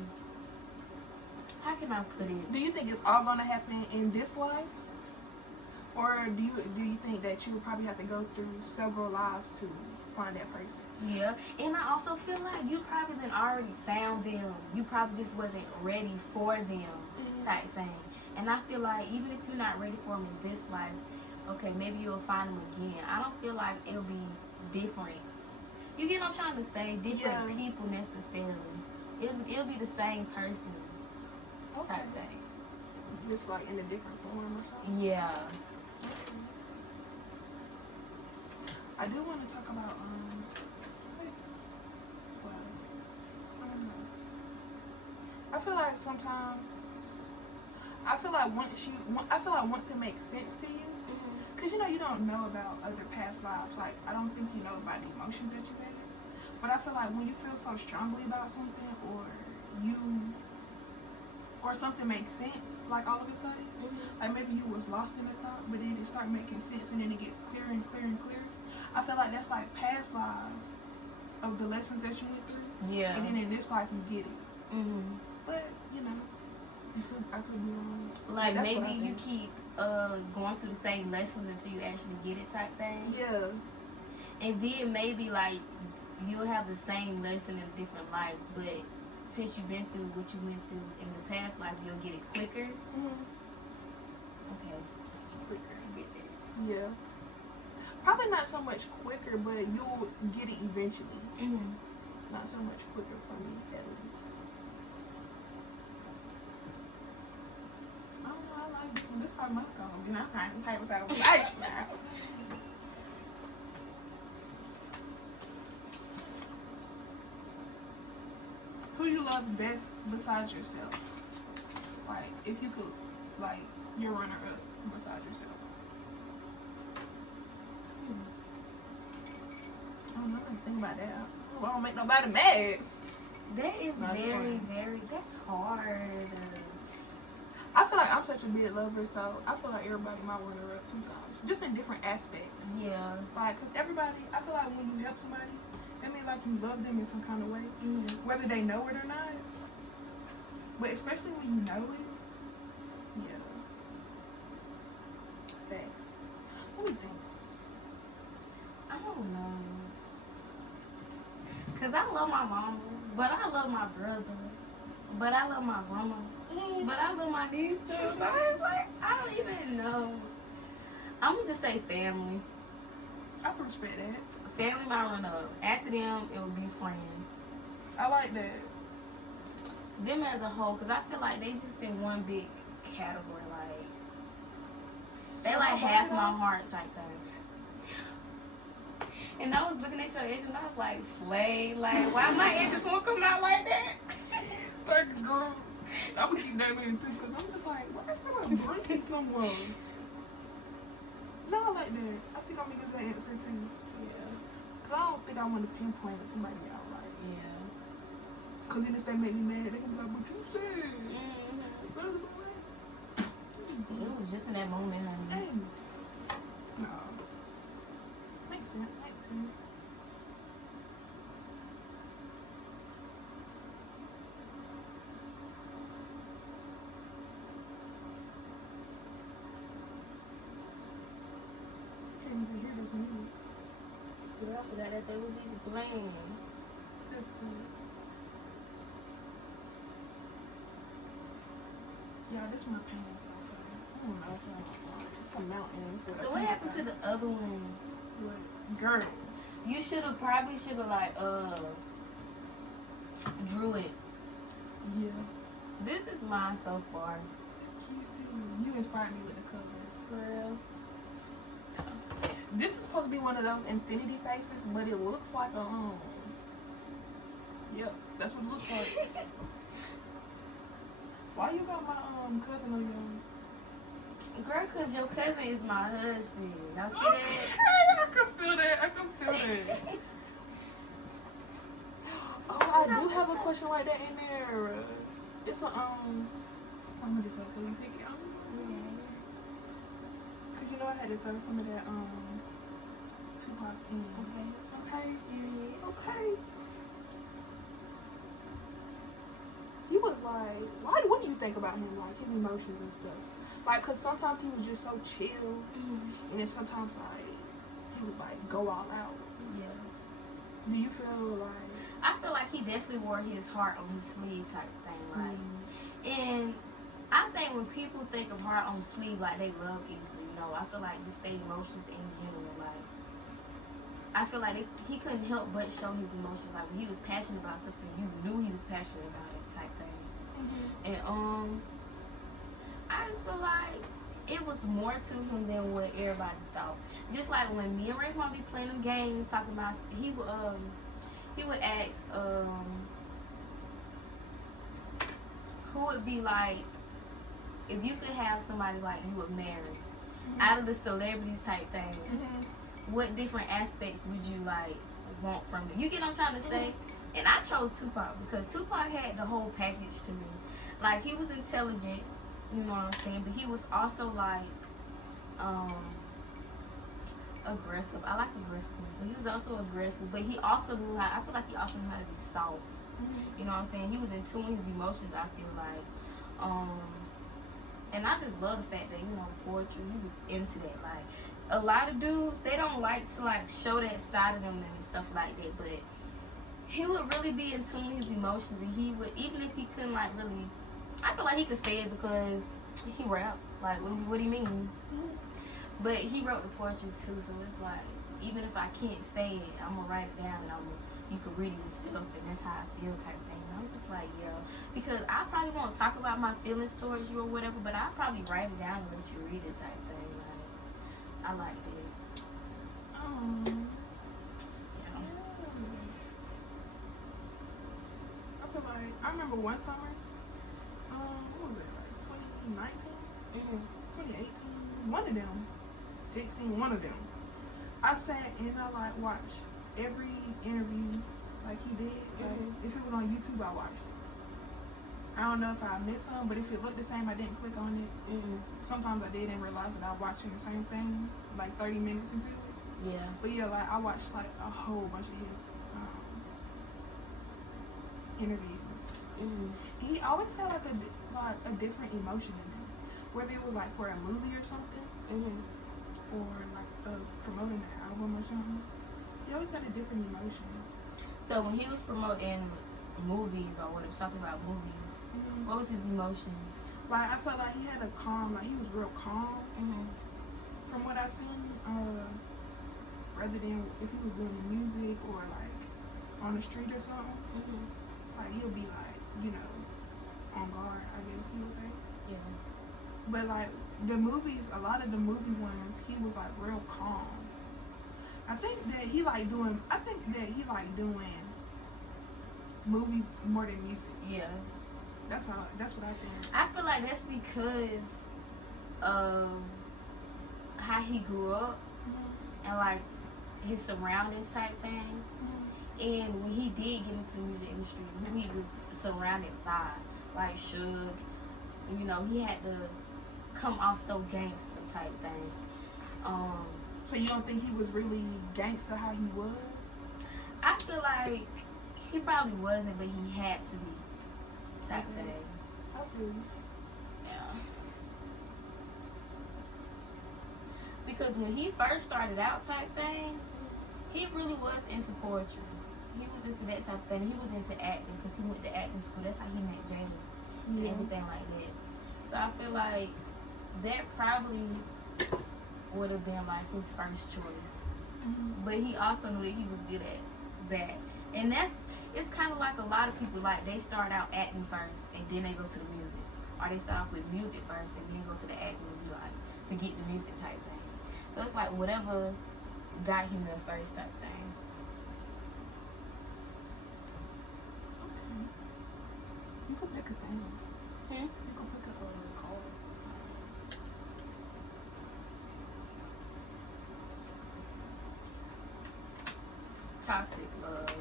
how can I put it? Do you think it's all gonna happen in this life? Or do you think that you would probably have to go through several lives to find that person? Yeah, and I also feel like you probably then already found them. You probably just wasn't ready for them, type thing. And I feel like even if you're not ready for them in this life, okay, maybe you'll find them again. I don't feel like it'll be different. You get what I'm trying to say? Different people necessarily. It'll be the same person, type thing. Just like in a different form or something? Yeah. I do want to talk about well, I don't know. I feel like sometimes once it makes sense to you, because you know you don't know about other past lives. Like I don't think you know about the emotions that you had, but I feel like when you feel so strongly about something, or something makes sense, like all of a sudden, like maybe you was lost in a thought, but then it start making sense, and then it gets clearer and clearer and clearer. I feel like that's like past lives of the lessons that you went through. Yeah. And then in this life you get it. But you know, I could be wrong. Like maybe you keep going through the same lessons until you actually get it, type thing. Yeah. And then maybe like you'll have the same lesson in a different life, but since you've been through what you went through in the past life, you'll get it quicker. Okay. Quicker, get it. Yeah. Probably not so much quicker, but you'll get it eventually. Not so much quicker for me, at least. I don't know, I like this one. This part of my phone. You know, I'm trying to type us out of life now. Who you love best besides yourself? Like, if you could, like, your runner-up besides yourself. I don't know, I didn't think about that. I don't make nobody mad. That is that's hard. I feel like I'm such a big lover, so I feel like everybody might runner-up sometimes. Just in different aspects. Yeah. Like, because everybody, I feel like when you help somebody, that means like you love them in some kind of way. Whether they know it or not. But especially when you know it. Yeah. Facts. What do you think? I don't know. Because I love my mama, but I love my brother, but I love my grandma, but I love my niece too. So I don't even know. I'm going to just say family. I can respect that. Family might run up. After them, it would be friends. I like that. Them as a whole, because I feel like they just in one big category. Like, they like half my heart type thing. And I was looking at your edge and I was like, slay. Like, why my edges won't come out like that? Thank you, girl. I'm gonna keep that in too, because I'm just like, what? I feel like breaking someone. No, I like that. I think I'm gonna give that answer too. Yeah. Because I don't think I want to pinpoint somebody out, right? Yeah. Because then if they make me mad, they can be like, what you said? It was just in that moment, honey. Dang. No. Makes sense. Can't even hear this music. Girl, I forgot that they was even playing. That's good. Yeah, this my painting so far. I don't know if y'all want it. Some mountains. So what happened to the other one? What? Girl. You probably should have like drew it. Yeah. This is mine so far. It's cute too. You inspired me with the colors. For real. This is supposed to be one of those infinity faces, but it looks like a Yep, that's what it looks like. Why you got my cousin on your? Girl, cause your cousin is my husband. Y'all see that? I can feel that. Oh, I do have a question like that in there. It's a I'm gonna just wait till you pick it out. Cause you know I had to throw some of that Tupac in. Okay. He was like, what do you think about him? Like his emotions and stuff. Like, cause sometimes he was just so chill, and then sometimes like he was like go all out. Yeah. Do you feel like? I feel like he definitely wore his heart on his sleeve type of thing, like. And I think when people think of heart on sleeve, like they love easily. You know, I feel like just their emotions in general, like. I feel like he couldn't help but show his emotions. Like when he was passionate about something, you knew he was passionate about it, type thing. And I just feel like it was more to him than what everybody thought. Just like when me and Raekwon be playing them games, talking about he would ask who would be like if you could have somebody like you would marry out of the celebrities type thing. What different aspects would you like want from it? You get what I'm trying to say? And I chose Tupac because Tupac had the whole package to me. Like he was intelligent, you know what I'm saying, but he was also like aggressive. I like aggressiveness. So he was also aggressive, but he also knew how. I feel like he also knew how to be soft. You know what I'm saying? He was in tune with his emotions. I feel like, and I just love the fact that poetry. He was into that. Like a lot of dudes, they don't like to like show that side of them and stuff like that, but he would really be in tune with his emotions, and he would, even if he couldn't like really, I feel like he could say it because he rapped. Like what do you mean? But he wrote the poetry too, so it's like even if I can't say it, I'm gonna write it down and you can read it yourself, and that's how I feel type thing. And I'm just like, yo, because I probably won't talk about my feelings towards you or whatever, but I'll probably write it down and let you read it type thing. Like I liked it. I feel like I remember one summer, what was it, like 2019, 2018, one of them, 16, one of them. I sat and I like watched every interview like he did. Like if it was on YouTube, I watched it. I don't know if I missed some, but if it looked the same, I didn't click on it. Sometimes I did and realized that I was watching the same thing like 30 minutes into it. Yeah. But yeah, like I watched like a whole bunch of his interviews. He always had like a different emotion in him, whether it was like for a movie or something, or like promoting an album or something. He always had a different emotion. So when he was promoting movies or whatever, talking about movies, what was his emotion? Like I felt like he had a calm, like he was real calm. From what I've seen, rather than if he was doing the music or like on the street or something. Mm-hmm. Like he'll be like, you know, on guard, I guess you would say. Yeah. But like the movies, a lot of the movie ones, he was like real calm. I think that he like doing movies more than music. Yeah. That's what I think. I feel like that's because of how he grew up and like his surroundings type thing. And when he did get into the music industry, who he was surrounded by, like Suge, you know, he had to come off so gangster type thing. So you don't think he was really gangster how he was? I feel like he probably wasn't, but he had to be type thing. I feel you. Yeah. Because when he first started out type thing, he really was into poetry. He was into that type of thing. He was into acting because he went to acting school. That's how he met Jada and everything like that. So I feel like that probably would have been like his first choice. But he also knew that he was good at that. And it's kind of like a lot of people, like they start out acting first and then they go to the music. Or they start off with music first and then go to the acting and be like, forget the music type thing. So it's like whatever got him there first type thing. Okay. You could pick a thing. Hmm? You could pick a card. Toxic love.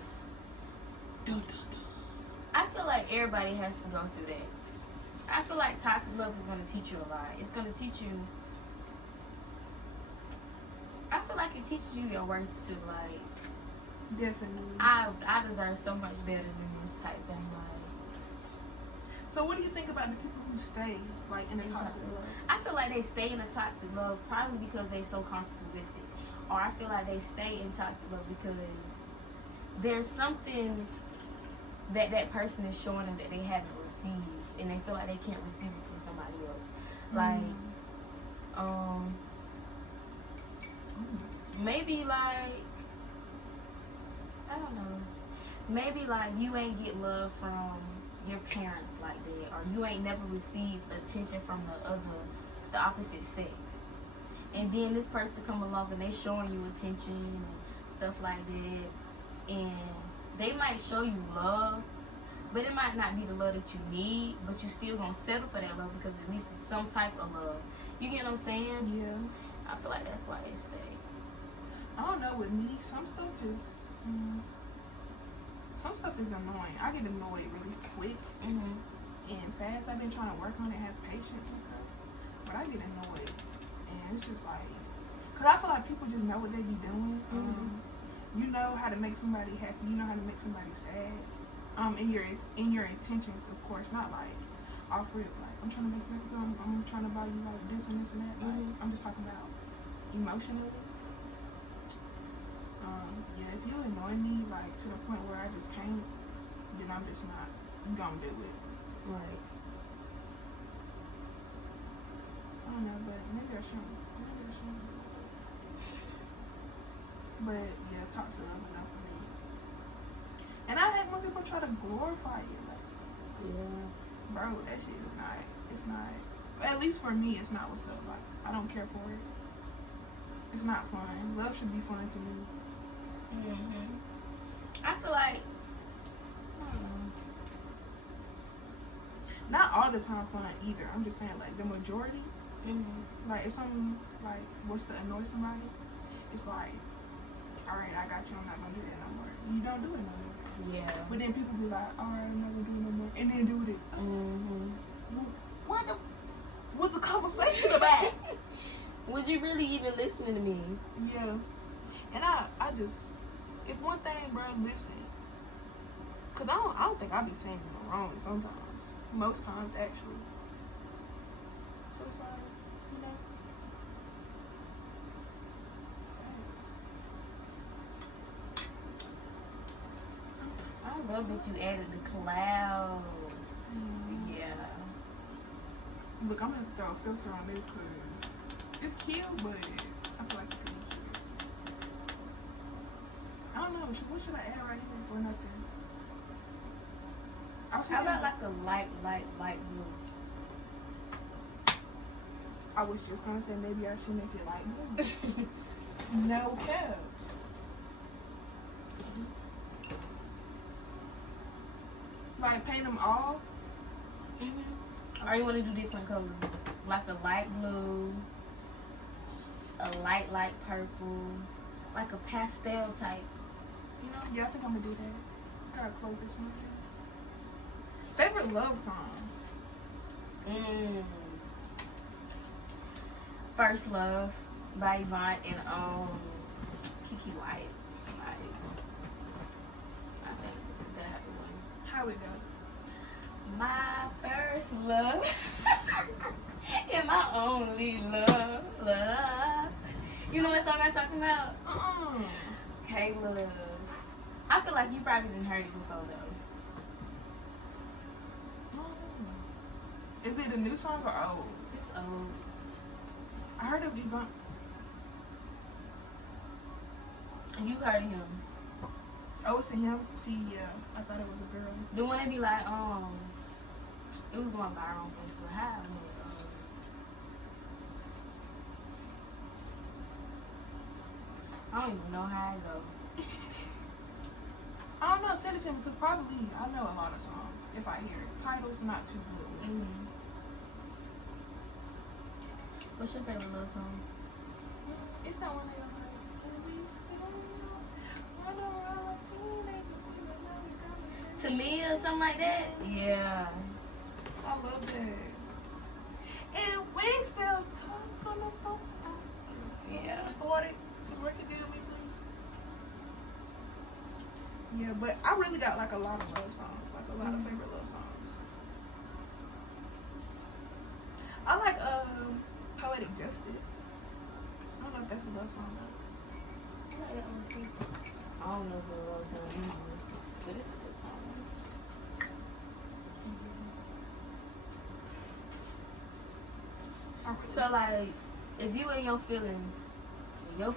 I feel like everybody has to go through that. I feel like toxic love is going to teach you a lot. It's going to teach you. I feel like it teaches you your worth too. Like, Definitely. I deserve so much better than this type thing. Like, So what do you think about the people who stay like in a toxic love? I feel like they stay in a toxic love probably because they're so comfortable with it, or I feel like they stay in toxic love because there's something that person is showing them that they haven't received, and they feel like they can't receive it from somebody else. Like, maybe like, I don't know, maybe like you ain't get love from your parents like that, or you ain't never received attention from the opposite sex, and then this person come along and they showing you attention and stuff like that, and they might show you love, but it might not be the love that you need, but you still gonna settle for that love because at least it's some type of love. You get what I'm saying? Yeah. I feel like that's why they stay. I don't know, with me, some stuff just some stuff is annoying. I get annoyed really quick and fast. I've been trying to work on it, have patience and stuff, but I get annoyed, and it's just like, cause I feel like people just know what they be doing. You know how to make somebody happy. You know how to make somebody sad. In your intentions, of course, not like off rip. Like I'm trying to make you happy. I'm trying to buy you like this and this and that. Like I'm just talking about emotionally. Yeah, if you annoy me like to the point where I just can't, then I'm just not gonna do it. Right. I don't know, but maybe I shouldn't. But yeah, toxic love enough for me. And I hate when people try to glorify it. Like, Yeah. bro, that shit is not. It's not. At least for me, it's not what's up. Like, I don't care for it. It's not fun. Love should be fun to me. I feel like, I don't know. Not all the time fun either. I'm just saying, like the majority. Like if something like was to annoy somebody, it's like, all right, I got you. I'm not gonna do that no more. You don't do it no more. Yeah. But then people be like, all right, I'm not gonna do it no more, and then do it. Well, what's the conversation about? Was you really even listening to me? Yeah. And I just, if one thing, bro, listen. Cause I don't think I be saying it wrong sometimes. Most times, actually. So it's like, you know. I love that you added the cloud. Yeah. Look, I'm gonna have to throw a filter on this because it's cute, but I feel like it could be cute. don't know. What should I add right here or nothing? How about like a light blue? I was just gonna say maybe I should make it light blue. No cap. Like paint them all? Or you want to do different colors? Like a light blue, a light purple, like a pastel type. You know? Yeah, I think I'm gonna do that. I gotta close this one. Favorite love song? First Love by Yvonne and Kiki White. I think that's the one. How it go? My first love and my only love. You know what song I'm talking about? Kayla. I feel like you probably didn't heard it before though. Is it a new song or old? It's old. I heard of Yvonne. You heard him. Oh, it's a him? See, yeah. I thought it was a girl. The one that be like, it was going viral on Facebook. How? I don't even know how it go. I don't know. Send it to me because probably I know a lot of songs if I hear it. Titles not too good. What's your favorite love song? It's that one that I'm like, To Me or something like that? Yeah. I love that. And we still talk on the phone. Yeah. Started. Just work it deal with me, please. Yeah, but I really got like a lot of love songs. Like a lot of favorite love songs. I like Poetic Justice. I don't know if that's a love song though. I don't know if it was her either, but it's a good song. So like, if you in your feelings hurt,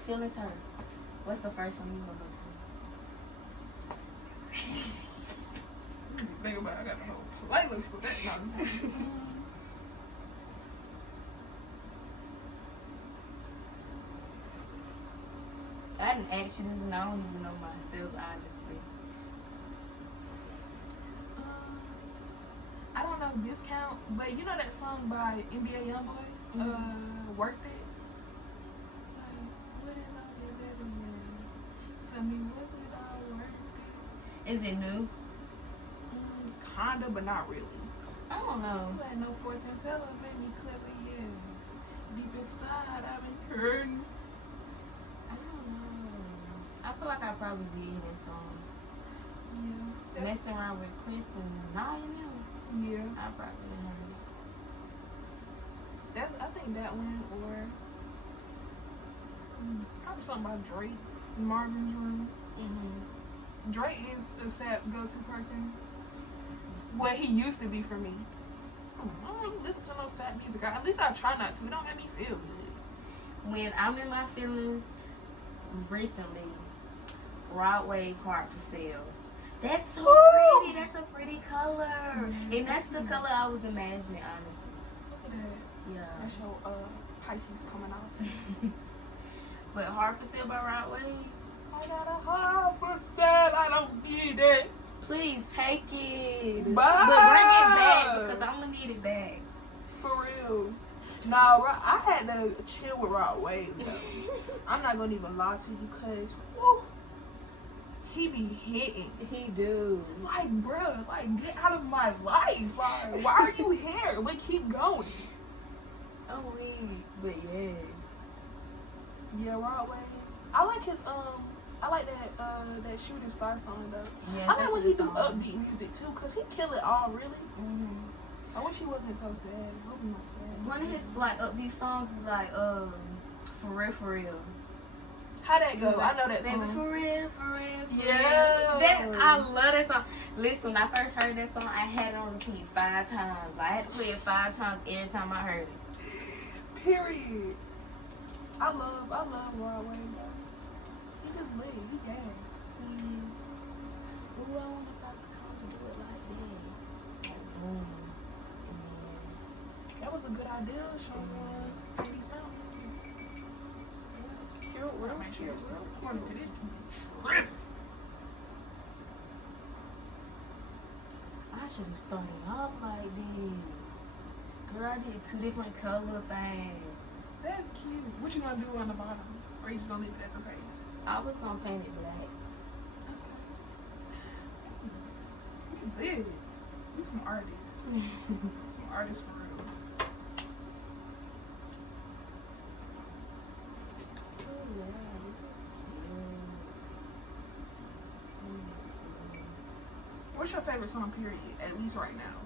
what's the first song you gonna go to? Think about it, I got a whole playlist for that now. I didn't ask you this and I don't even know myself, honestly. I don't know if this count, but you know that song by NBA Youngboy, Worked It? Like, what did I get that in? Tell me, was it all worth it? Is it new? Kinda, but not really. I don't know. You had no fortune teller, made me clever, yeah. Deep inside, I've been hurting. I don't know. I feel like I probably did hear that song. Yeah. Messing around with Chris and Naya now. Yeah. I probably heard it. I think that one, or probably something about Drake, Marvin's Room. Drake is a sad go-to person. What he used to be for me. I don't listen to no sad music. At least I try not to. It don't make me feel good. When I'm in my feelings, recently, Rod Wave Heart for Sale. That's so pretty. That's a pretty color. And that's the color I was imagining, honestly. Look at that. Yeah. That's your Pisces coming out. But Heart for Sale by Rod Wave. I got a heart for sale. I don't need it. Please take it. Bye. But bring it back because I'm going to need it back. For real. Nah, I had to chill with Rod Wave though. I'm not gonna even lie to you, cause he be hitting. He do. Like, bro, like get out of my life. Like, why are you here? Like, keep going. I'm weak, but yes. Yeah, Rod Wave. I like his I like that Shooting Star song though. Yes, I like when he do upbeat music too, cause he kill it all really. I wish he wasn't so sad. I hope he's not sad. One of his like upbeat songs is like For Real. How that go? I know that Baby, song. for real. Yeah. I love that song. Listen, when I first heard that song, I had it on repeat 5 times. I had to play it 5 times every time I heard it. Period. I love Rod Wave though. He just lit. He gas. Ooh, I wonder if I could come and do it like that. Like, boom. That was a good idea, Sean. Ladies now. It's cute. We'll make sure it's still recording to this. I should have started off like this. Girl, I did 2 different color things. That's cute. What you gonna do on the bottom? Or you just gonna leave it as a face? I was gonna paint it black. Okay. You lit. You some artists. Some artists for real. What's your favorite song, period? At least right now.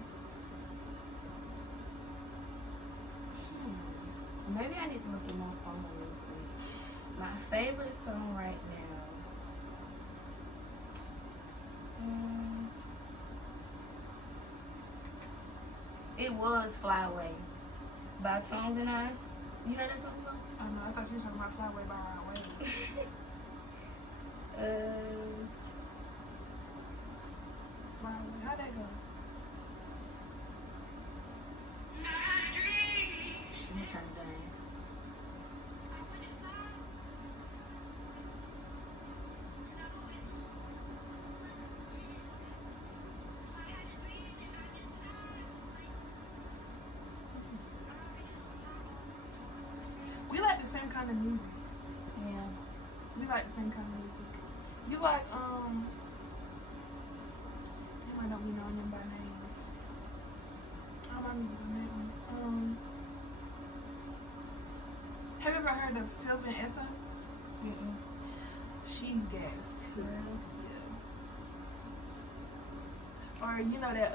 Maybe I need to look at my phone real quick. My favorite song right now. It was Fly Away by Tones and I. You heard that song? I know, I thought you were talking about Fly Away by Ryan Wade. Fly Away, how'd that go? Let me turn it down. We like the same kind of music. Yeah. We like the same kind of music. You like, you might not be knowing them by names. I might be the name. Have you ever heard of Soulversation? Mm-mm. She's gas too. Really? Yeah. Or you know that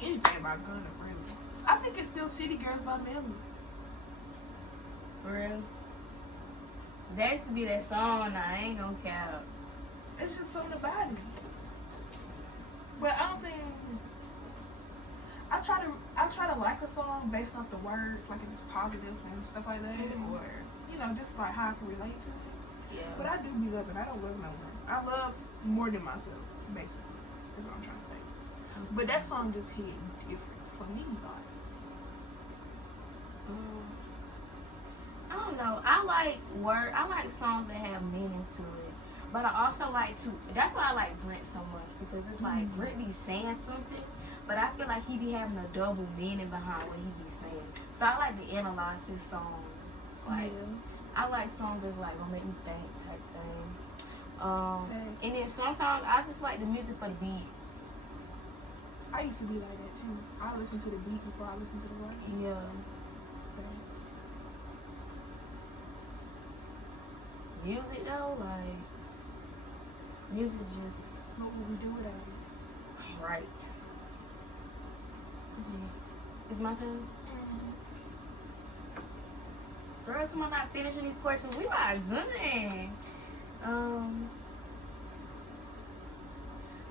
anything about Gunna, really. I think it's still City Girls by Melly. For real? There used to be that song, I ain't gonna cap. It's just something about it. But I don't think I try to like a song based off the words, like if it's positive and stuff like that, or you know, just like how I can relate to it. Yeah. But I do be loving. I don't love no one. I love more than myself, basically. That's what I'm trying to say. But that song just hit different for me, like. I don't know. I like songs that have meanings to it. But I also like to, that's why I like Brent so much, because it's like Brent be saying something, but I feel like he be having a double meaning behind what he be saying. So I like to analyze his songs. Like, I like songs that's like gonna make me think type thing. And then some songs, I just like the music for the beat. I used to be like that too. I listen to the beat before I listen to the words. Yeah. Facts. Music though, like, music just, What would we do without it? right. It's my turn? Girl, someone not finishing these questions. We are done.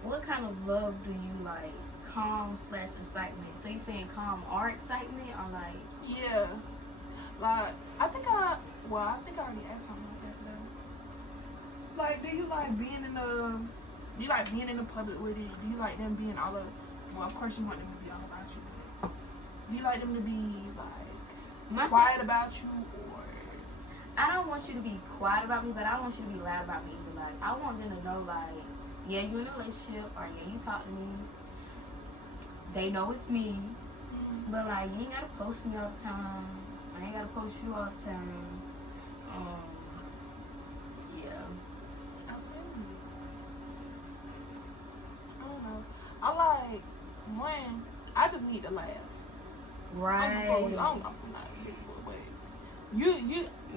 What kind of love do you like? Calm/excitement. So you saying calm or excitement, or like? Yeah. Like, I think I already asked something like that though. Like, do you like being in the public with it? Do you like them being all of course you want them to be all about you, but do you like them to be like quiet about you, or? I don't want you to be quiet about me, but I don't want you to be loud about me either. Like, I want them to know, like, yeah, you in a relationship, or yeah, you talk to me. They know it's me, but like, you ain't gotta post me all the time. I ain't gotta post you all the time. Yeah. I feel you. I don't know. I like when I just need to laugh. Right. I'm not a big boy, but you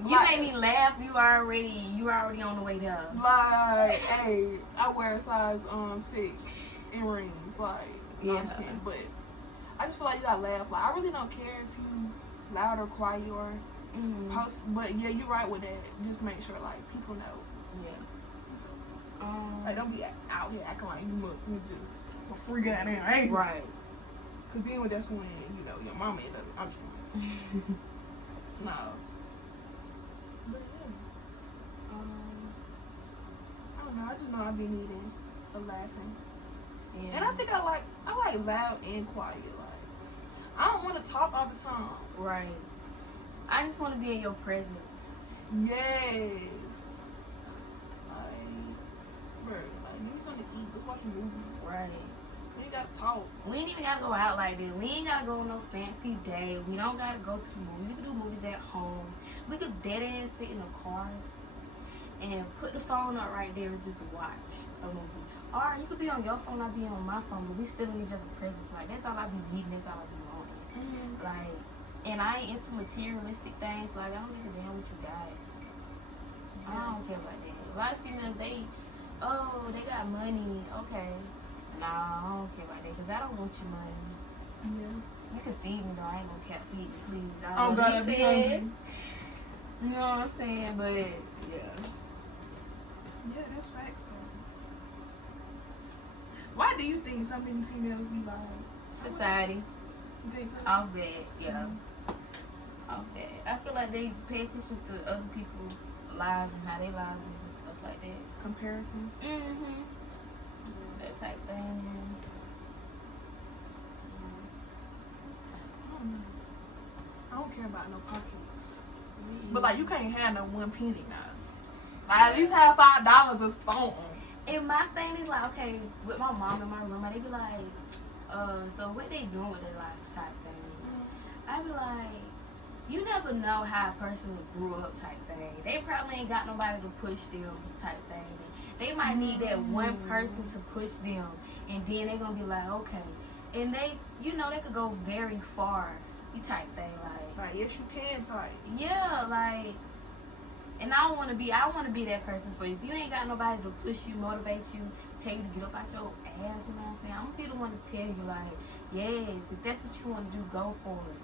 like, made me laugh. You already on the way there. Like, hey, I wear a size 6 in rings, like, no, I'm just kidding, but I just feel like you gotta laugh. Like, I really don't care if you loud or quiet or post, but yeah, you're right with that. Just make sure like people know. Yeah. Like, don't be out here acting like you just a freak out there, ain't right? Cause then that's when you know your mama end up. I'm just no. just know I be needing the laughing. Yeah. And I think I like loud and quiet. Like, I don't want to talk all the time. Right. I just want to be in your presence. Yes. Like, bro, like, you something to eat. Let's watch a movie. Right. We ain't gotta talk. We ain't even gotta go out like this. We ain't gotta go on no fancy day. We don't gotta go to the movies. You can do movies at home. We could dead ass sit in the car and put the phone up right there and just watch a movie. Or you could be on your phone, I'll be on my phone, but we still in each other's presence. Like, that's all I be needing, that's all I be wanting. Mm-hmm. Like, and I ain't into materialistic things. Like, I don't give a damn what you got. I don't care about that. A lot of females, they got money. Okay. Nah, I don't care about that because I don't want your money. Yeah. You can feed me though. I ain't gonna cap feed me, please. I Oh, don't God, wanna be be fed. hungry. You know what I'm saying? But yeah. Yeah, that's facts. Why do you think so many females be like Society. You think so? Off bad, yeah. Off bad. I feel like they pay attention to other people's lives and how their lives is and stuff like that. Comparison. Mm-hmm. Yeah. That type thing. I don't care about no pockets. Mm-hmm. But like, you can't have no 1 penny now. Like, at least have $5 a stone. And my thing is like, okay, with my mom and my grandma, they be like, so what they doing with their life type thing. I be like, you never know how a person grew up type thing. They probably ain't got nobody to push them type thing. They might need that one person to push them, and then they gonna be like, okay. And they, you know, they could go very far, you type thing, Like, yes, you can type. yeah, like, and I want to be that person for you. If you ain't got nobody to push you, motivate you, tell you to get up out your ass, you know what I'm saying? I'm gonna be the one to tell you, like, yes, if that's what you want to do, go for it.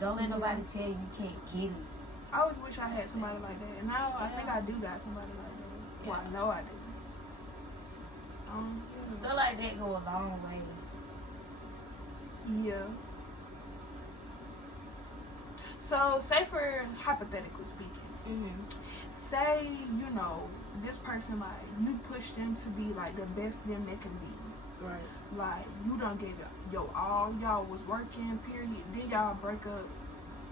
Don't let nobody tell you can't get it. I always wish I had somebody like that. And now I think I do got somebody like that. Well, I know I do. Stuff like that go a long way. Yeah. So, say for hypothetically speaking, say, you know, this person, like, you push them to be, like, the best them they can be. Right. Like, you don't give your all, y'all was working, period. Then y'all break up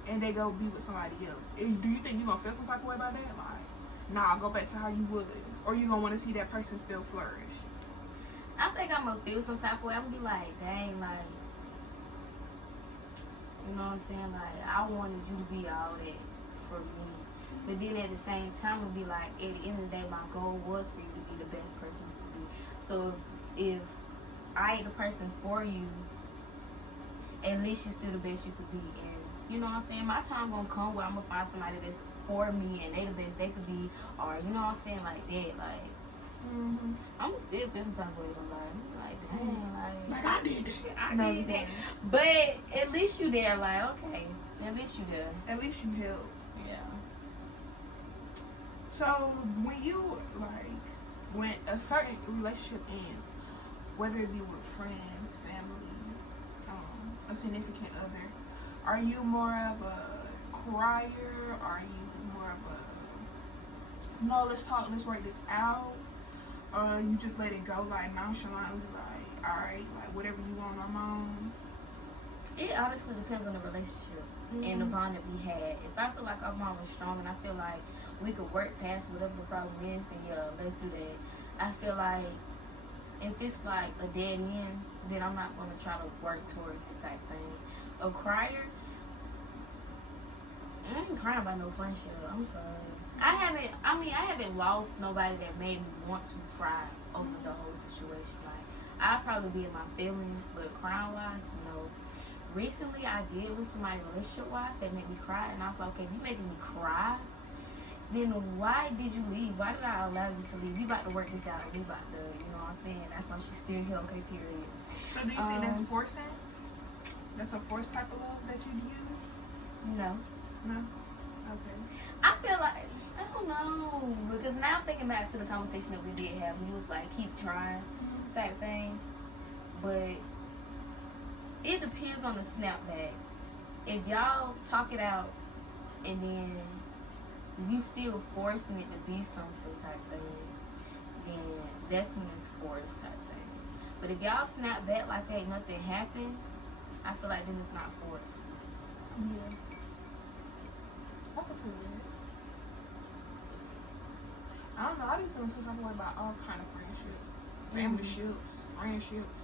and they go be with somebody else. Do you think you gonna feel some type of way about that? Like, nah, go back to how you was. Or you gonna want to see that person still flourish? I think I'm gonna feel some type of way. I'm gonna be like, dang, like, you know what I'm saying? Like, I wanted you to be all that for me. But then at the same time, I'm gonna be like, at the end of the day, my goal was for you to be the best person you could be. So if I ain't the person for you, at least you're still the best you could be. And you know what I'm saying? My time gonna come where I'm gonna find somebody that's for me and they the best they could be, or you know what I'm saying, like that. Like, I'm gonna still feel some type of way. Like, dang, like I did that. I did that. But at least you there. Like, okay, at least you there. At least you help. Yeah. So when you when a certain relationship ends, whether it be with friends, family, a significant other, are you more of a crier? Are you more of a no, let's talk, let's work this out? Or you just let it go like nonchalantly, like, alright, like whatever you want, I'm on? It honestly depends on the relationship and the bond that we had. If I feel like our bond was strong and I feel like we could work past whatever the problem is, then yeah, let's do that. I feel like if it's like a dead end, then I'm not going to try to work towards it type thing. A crier, I ain't crying about no friendship. I'm sorry. I haven't lost nobody that made me want to cry over the whole situation. Like, I'd probably be in my feelings, but crying wise, no. Recently, I did with somebody relationship wise that made me cry, and I was like, okay, if you making me cry, then why did you leave? Why did I allow you to leave? We about to work this out. We about to, you know what I'm saying? That's why she's still here, okay, period. So do you think that's forcing? That's a forced type of love that you'd use? No. No? Okay. I feel like, I don't know, because now I'm thinking back to the conversation that we did have. We was like, keep trying type thing. But it depends on the snapback. If y'all talk it out and then you still forcing it to be something type thing, then that's when it's forced type thing. But if y'all snap back like ain't nothing happened, I feel like then it's not forced. Yeah. I can feel that. I don't know. I be feeling some type of way about all kind of friendships, family ships, friendships.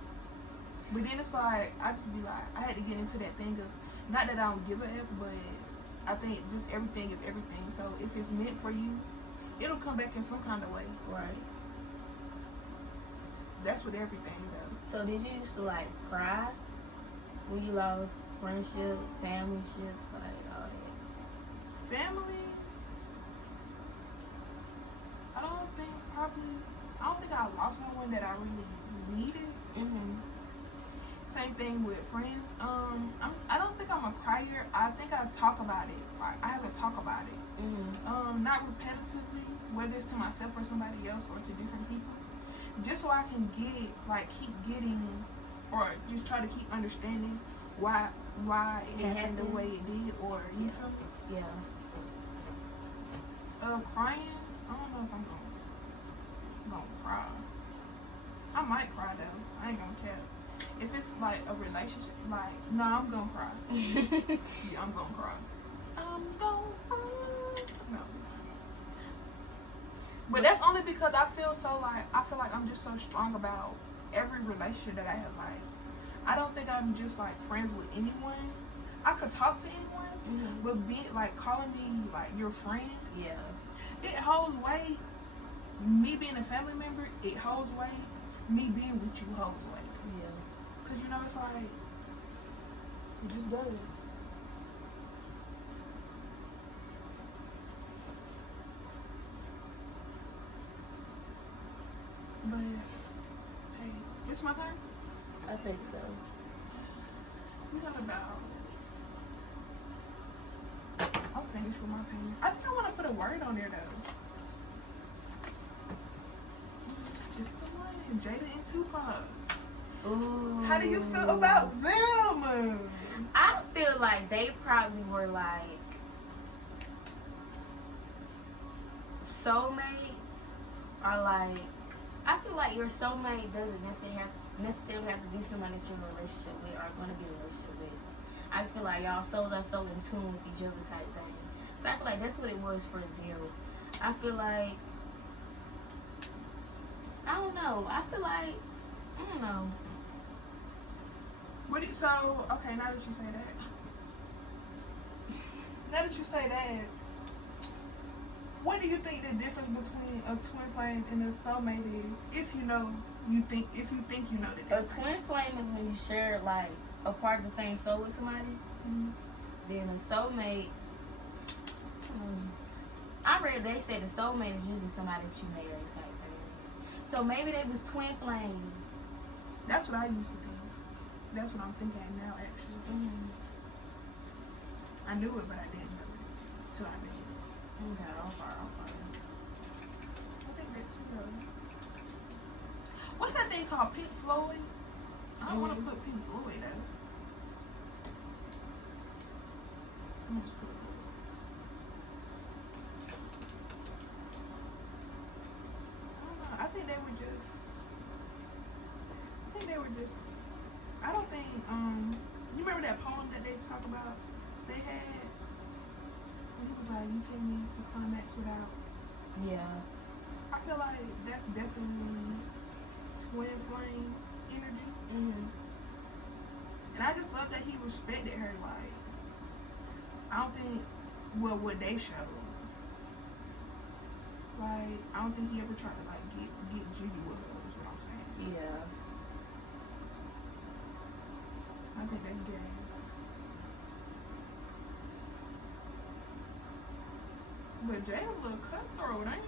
But then it's like I just be like, I had to get into that thing of not that I don't give a F, but I think just everything is everything. So if it's meant for you, it'll come back in some kind of way. Right. That's with everything though. So did you used to like cry when you lost friendships, family ships, like all that? Family, I don't think I lost one that I really needed. Same thing with friends. I don't think I'm a crier. I think I talk about it. Like I have to talk about it. Not repetitively, whether it's to myself or somebody else or to different people. Just so I can keep getting, or just try to keep understanding why it happened the way it did, or you feel me? Yeah. Crying, I don't know if I'm gonna cry. I might cry though. I ain't gonna care. If it's like a relationship, like, no, I'm gonna cry. Yeah, I'm gonna cry. I'm gonna cry. No. But that's only because I feel like I'm just so strong about every relationship that I have. Like, I don't think I'm just like friends with anyone. I could talk to anyone, but calling me like your friend, it holds weight. Me being a family member, it holds weight. Me being with you holds weight. Yeah. Cause it's like it just does. But hey, it's my turn. I think so. We got about. I'm finished with my painting. I think I want to put a word on there though. It's the one, Jada and Tupac. Ooh. How do you feel about them? I feel like they probably were like soulmates, or like, I feel like your soulmate doesn't necessarily have to be somebody that you're in a relationship with or going to be in a relationship with. I just feel like y'all souls are so in tune with each other type thing. So I feel like that's what it was for them. I feel like, I don't know. I feel like, I don't know. Okay, now that you say that, what do you think the difference between a twin flame and a soulmate is? If you think you know the difference. A twin flame is when you share like a part of the same soul with somebody. Then a soulmate, I read they said the soulmate is usually somebody that you marry type thing. So maybe they was twin flames. That's what I used to think. That's what I'm thinking now, actually. I knew it, but I didn't know it till I met it. Okay. I think that too, though. What's that thing called? Pink Floyd? I don't want to put Pink Floyd, though. I'm gonna just put it. I don't know. I think they were just. I don't think. You remember that poem that they talk about? They had. He was like, "You take me to climax without." Yeah. I feel like that's definitely twin flame energy. And I just love that he respected her. Like, I don't think, what they showed. Like, I don't think he ever tried to like get jiggy with her. Is what I'm saying. Yeah. I think that's gas. But Jada a little cutthroat, ain't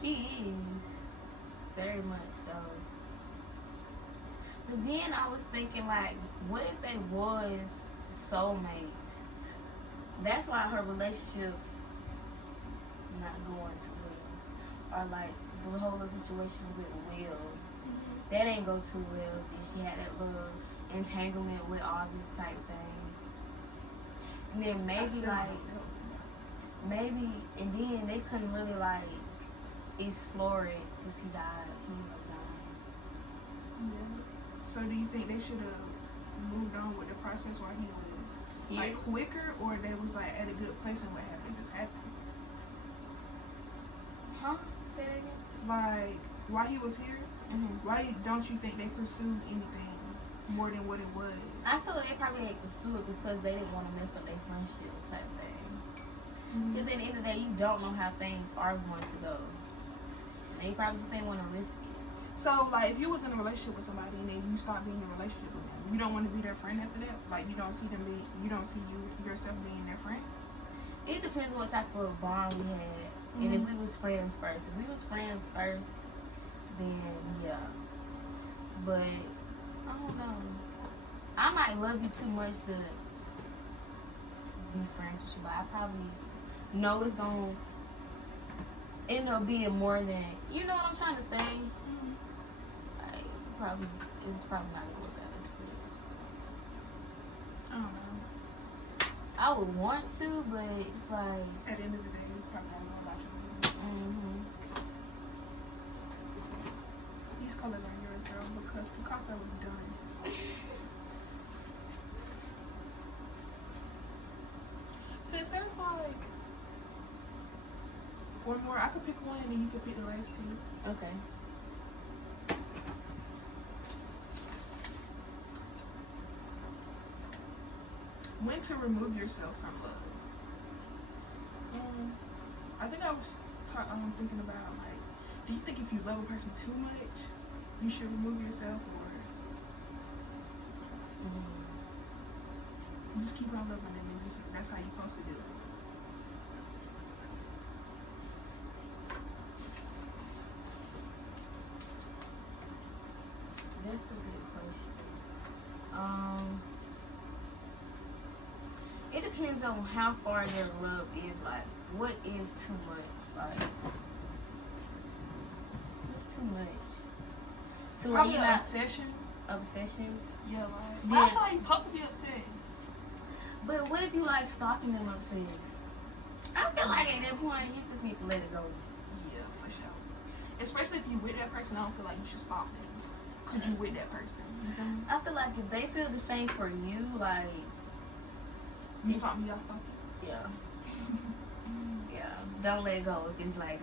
She is. Very much so. But then I was thinking, like, what if they was soulmates? That's why her relationships not going too well. Or like the whole situation with Will. That ain't go too well. Then she had that little entanglement with August type thing. And then maybe and then they couldn't really like explore it because he died. He ended up dying. Yeah. So do you think they should have moved on with the process while he was like quicker, or they was like at a good place and what happened just happened? Huh? Say that again? Like while he was here, why don't you think they pursued anything more than what it was? I feel like they probably had to sue it because they didn't want to mess up their friendship type thing. Because at the end of the day, you don't know how things are going to go. And they probably just didn't want to risk it. So, like, if you was in a relationship with somebody and then you start being in a relationship with them, you don't want to be their friend after that? Like, you don't see yourself being their friend? It depends on what type of bond we had. And if we was friends first. If we was friends first, then yeah. But, I don't know. I might love you too much to be friends with you, but I probably know it's going to end up being more than, you know what I'm trying to say? Like, it's probably not going to work out as friends. I don't know. I would want to, but it's like, at the end of the day, you probably don't know about your These colors are yours, girl, because Picasso was done. Since there's like 4 more, I could pick one and then you could pick the last 2. okay. When to remove yourself from love? I think I was thinking about, like, do you think if you love a person too much, you should remove yourself, or just keep on loving them and that's how you're supposed to do it? That's a good question. It depends on how far their love is. Like, what is too much? Like, what's too much? So Probably you an not obsession. Obsession? Yeah, like, Yeah. I feel like you're supposed to be obsessed. But what if you like stalking them obsessed? I feel like at that point you just need to let it go. Yeah, for sure. Especially if you with that person, I don't feel like you should stalk them because you with that person. You feel me? I feel like if they feel the same for you, like, You stalk me, I stalk you. yeah. Yeah. Don't let go if it's like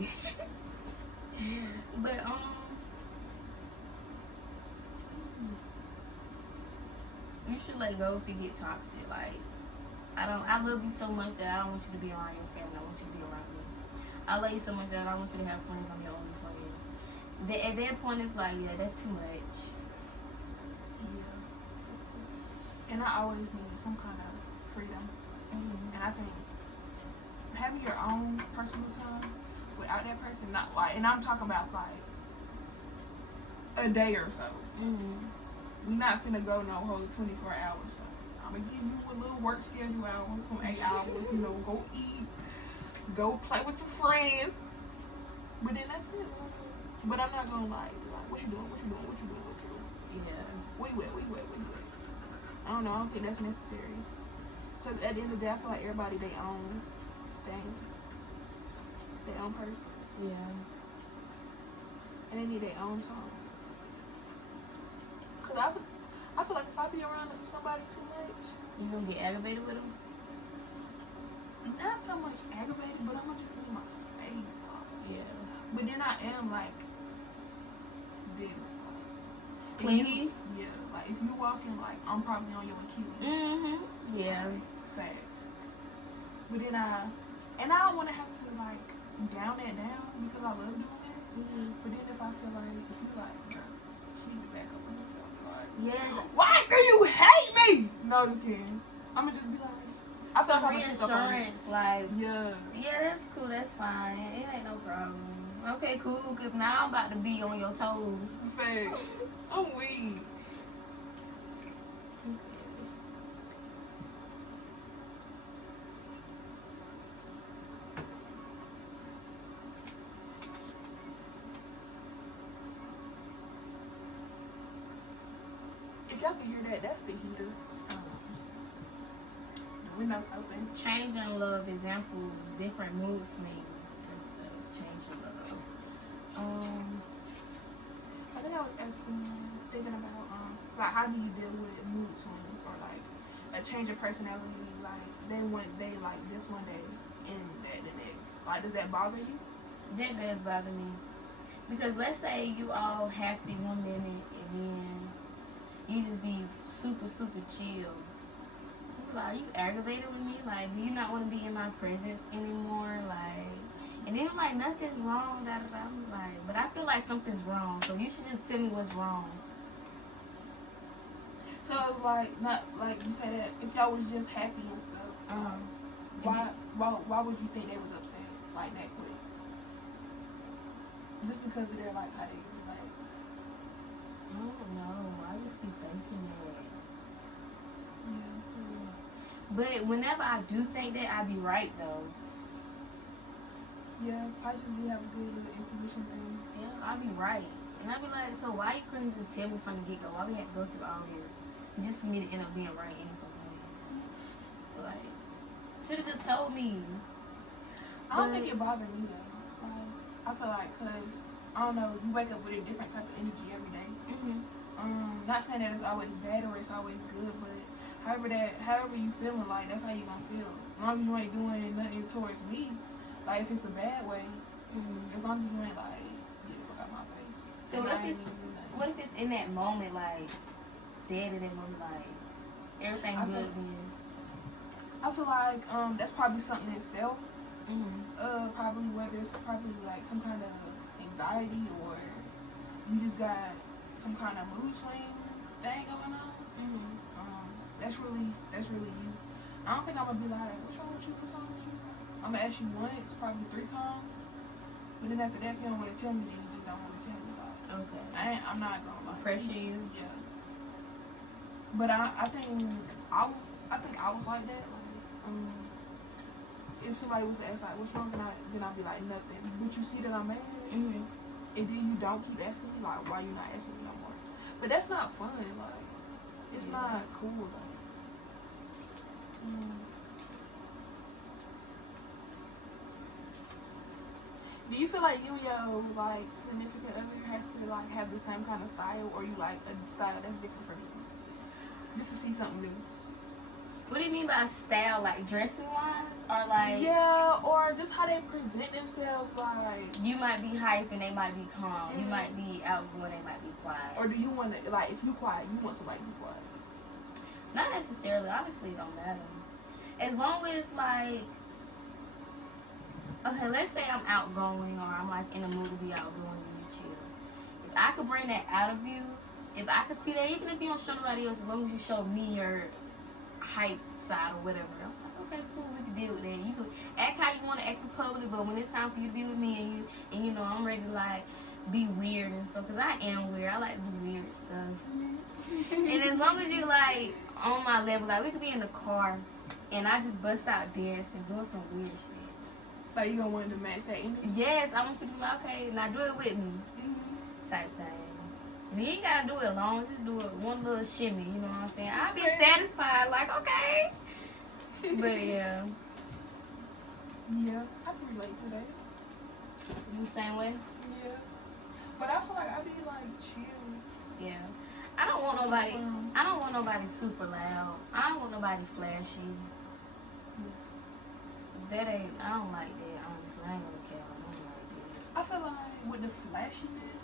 But you should let go if it get toxic. Like, I love you so much that I don't want you to be around your family. I want you to be around me. I love you so much that I don't want you to have friends. I'm your only friend. At that point, it's like, yeah, that's too much. Yeah. That's too much. And I always need some kind of freedom. And I think having your own personal time without that person, not like, and I'm talking about like a day or so. We're not finna go no whole 24 hours. So I'm gonna give you a little work schedule hours, some 8 hours, you know, go eat, go play with your friends. But then that's it. But I'm not gonna like, what you doing? Yeah. Where you at? I don't know, I don't think that's necessary. Because at the end of the day, I feel like everybody their own thing. Their own person. Yeah. And they need their own time. Because I feel like if I be around somebody too much, You gonna get aggravated with them? not so much aggravated, but I'm going to just need my space. Yeah. But then I am like this. Like, Clingy? Yeah. Like if you walking, like I'm probably on your Achilles. Yeah. Like, facts. But then I don't want to have to like down that down because I love doing that. But then if I feel like, if you like, girl, she need to back up on like, Yes. why do you hate me? No, just kidding. I'ma just be like, I feel Some like I'm gonna pick up on it. reassurance, like, Yeah. yeah, that's cool, that's fine. It ain't no problem. Okay, cool, because now I'm about to be on your toes. Facts. I'm weak. If y'all can hear that, that's the heater. The window's open. Change in love examples, different mood swings is the change in love. was thinking about like how do you deal with mood swings or like a change of personality? Like they like this one day and that the next. Like does that bother you? That does bother me. Because let's say you all happy one minute and then you just be super, super chill. Like, are you aggravated with me? Like, do you not want to be in my presence anymore? Like, and then like nothing's wrong, da da da. I'm like, but I feel like something's wrong. So you should just tell me what's wrong. So like not like you said that if y'all was just happy and stuff, why would you think they was upset like that quick? Just because of their like how they relax. I don't know. I just be thinking that. Yeah. But whenever I do think that, I be right though. Yeah, I usually have a good intuition thing. Yeah, I be right. And I be like, so why you couldn't just tell me from the get-go? Why we had to go through all this just for me to end up being right any fucking way? Like, should have just told me. I don't think it bothered me though. Like, I feel like, cause I don't know, you wake up with a different type of energy every day. Not saying that it's always bad or it's always good, but however you feeling, like that's how you gonna feel. As long as you ain't doing nothing towards me, like if it's a bad way, as long as you ain't like get the fuck out my face. So what if it's in that moment, like dead in that moment, like everything good then? I feel like that's probably something itself. Probably whether it's probably like some kind of anxiety or you just got some kind of mood swing thing going on. That's really you. I don't think I'm gonna be like, what's wrong with you? What's wrong with you? I'm gonna ask you once, probably 3 times. But then after that, if you don't want to tell me, then you just don't want to tell me. Like, okay. I'm not gonna like pressure you. Yeah. But I think I was like that. Like, if somebody was to ask like, what's wrong, then I'd be like, nothing. But you see that I'm mad, and then you don't keep asking me like, why you not asking me no more? But that's not fun. Like, it's not cool. Like, do you feel like you and your like significant other has to like have the same kind of style, or you like a style that's different from you? Just to see something new. What do you mean by style? Like dressing wise, or like? Yeah, or just how they present themselves. Like you might be hype and they might be calm. You might be outgoing, they might be quiet. Or do you want to like if you quiet, you want somebody to be quiet? Not necessarily. Honestly, it don't matter. As long as like, okay, let's say I'm outgoing or I'm like in the mood to be outgoing and you chill. If I could bring that out of you, if I could see that, even if you don't show nobody else, as long as you show me your hype side or whatever, I'm like, okay, cool, we can deal with that. You can act how you want to act in public, but when it's time for you to be with me and you know I'm ready to like be weird and stuff, because I am weird. I like to do weird stuff. And as long as you like on my level, like we could be in the car and I just bust out dancing, doing some weird shit. Like you gonna want to match that energy? Yes, I want you to be like, okay, now do it with me, type thing. And you ain't gotta do it alone. Just do it one little shimmy. You know what I'm saying? I'll be satisfied. Like okay. But yeah. Yeah, I can relate to that. You same way? Yeah. But I feel like I be like chill. Yeah. I don't want nobody super loud. I don't want nobody flashy. That ain't, I don't like that, honestly. I ain't gonna care. I don't like that. I feel like with the flashiness,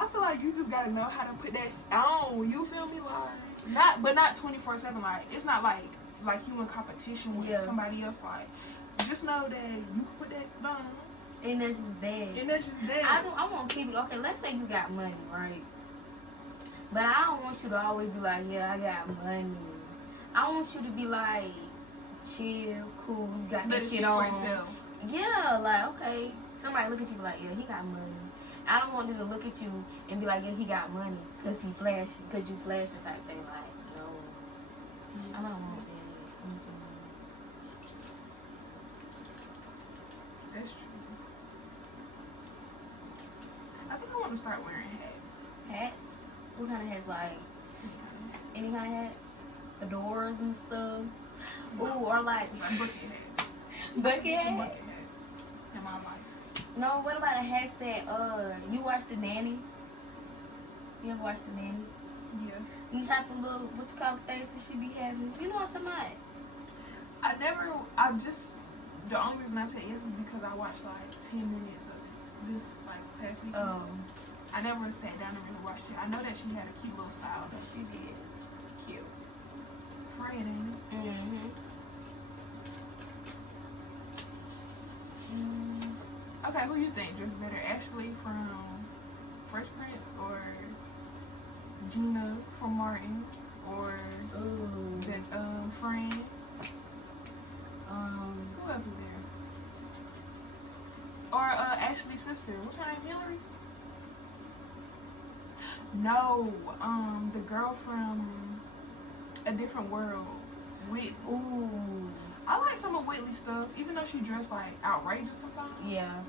I feel like you just gotta know how to put that on. You feel me? Like not 24/7. Like it's not like you in competition with somebody else. Like just know that you can put that on. And that's just that. I want people. Okay, let's say you got money, right? But I don't want you to always be like, yeah, I got money. I want you to be like, chill, cool, you got this shit on. Yeah, like, okay. Somebody look at you and be like, yeah, he got money. I don't want them to look at you and be like, yeah, he got money because he flashy, because you flashy type thing. Like, no. I don't want that. That's true. I think I want to start wearing hats. Hats? What kind of hats? Like, any kind of hats? Fedoras and stuff? Ooh, or like bucket hats. Bucket hats? Some bucket hats in my life. No, what about the hats that, you watch The Nanny? You ever watch The Nanny? Yeah. You have the little, what you call the things that she be having. You know what I'm talking about? The only reason I said yes is because I watched like 10 minutes of it this like past weekend. I never sat down and really watched it. I know that she had a cute little style. But she did. She's cute. Fred, ain't it? Mm-hmm. Okay, who you think dressed better? Ashley from Fresh Prince or Gina from Martin or Fran? Who else is there? Or Ashley's sister. What's her name? Hillary? No, the girl from A Different World. Whitney. Ooh. I like some of Whitley's stuff, even though she dressed like outrageous sometimes. Yeah.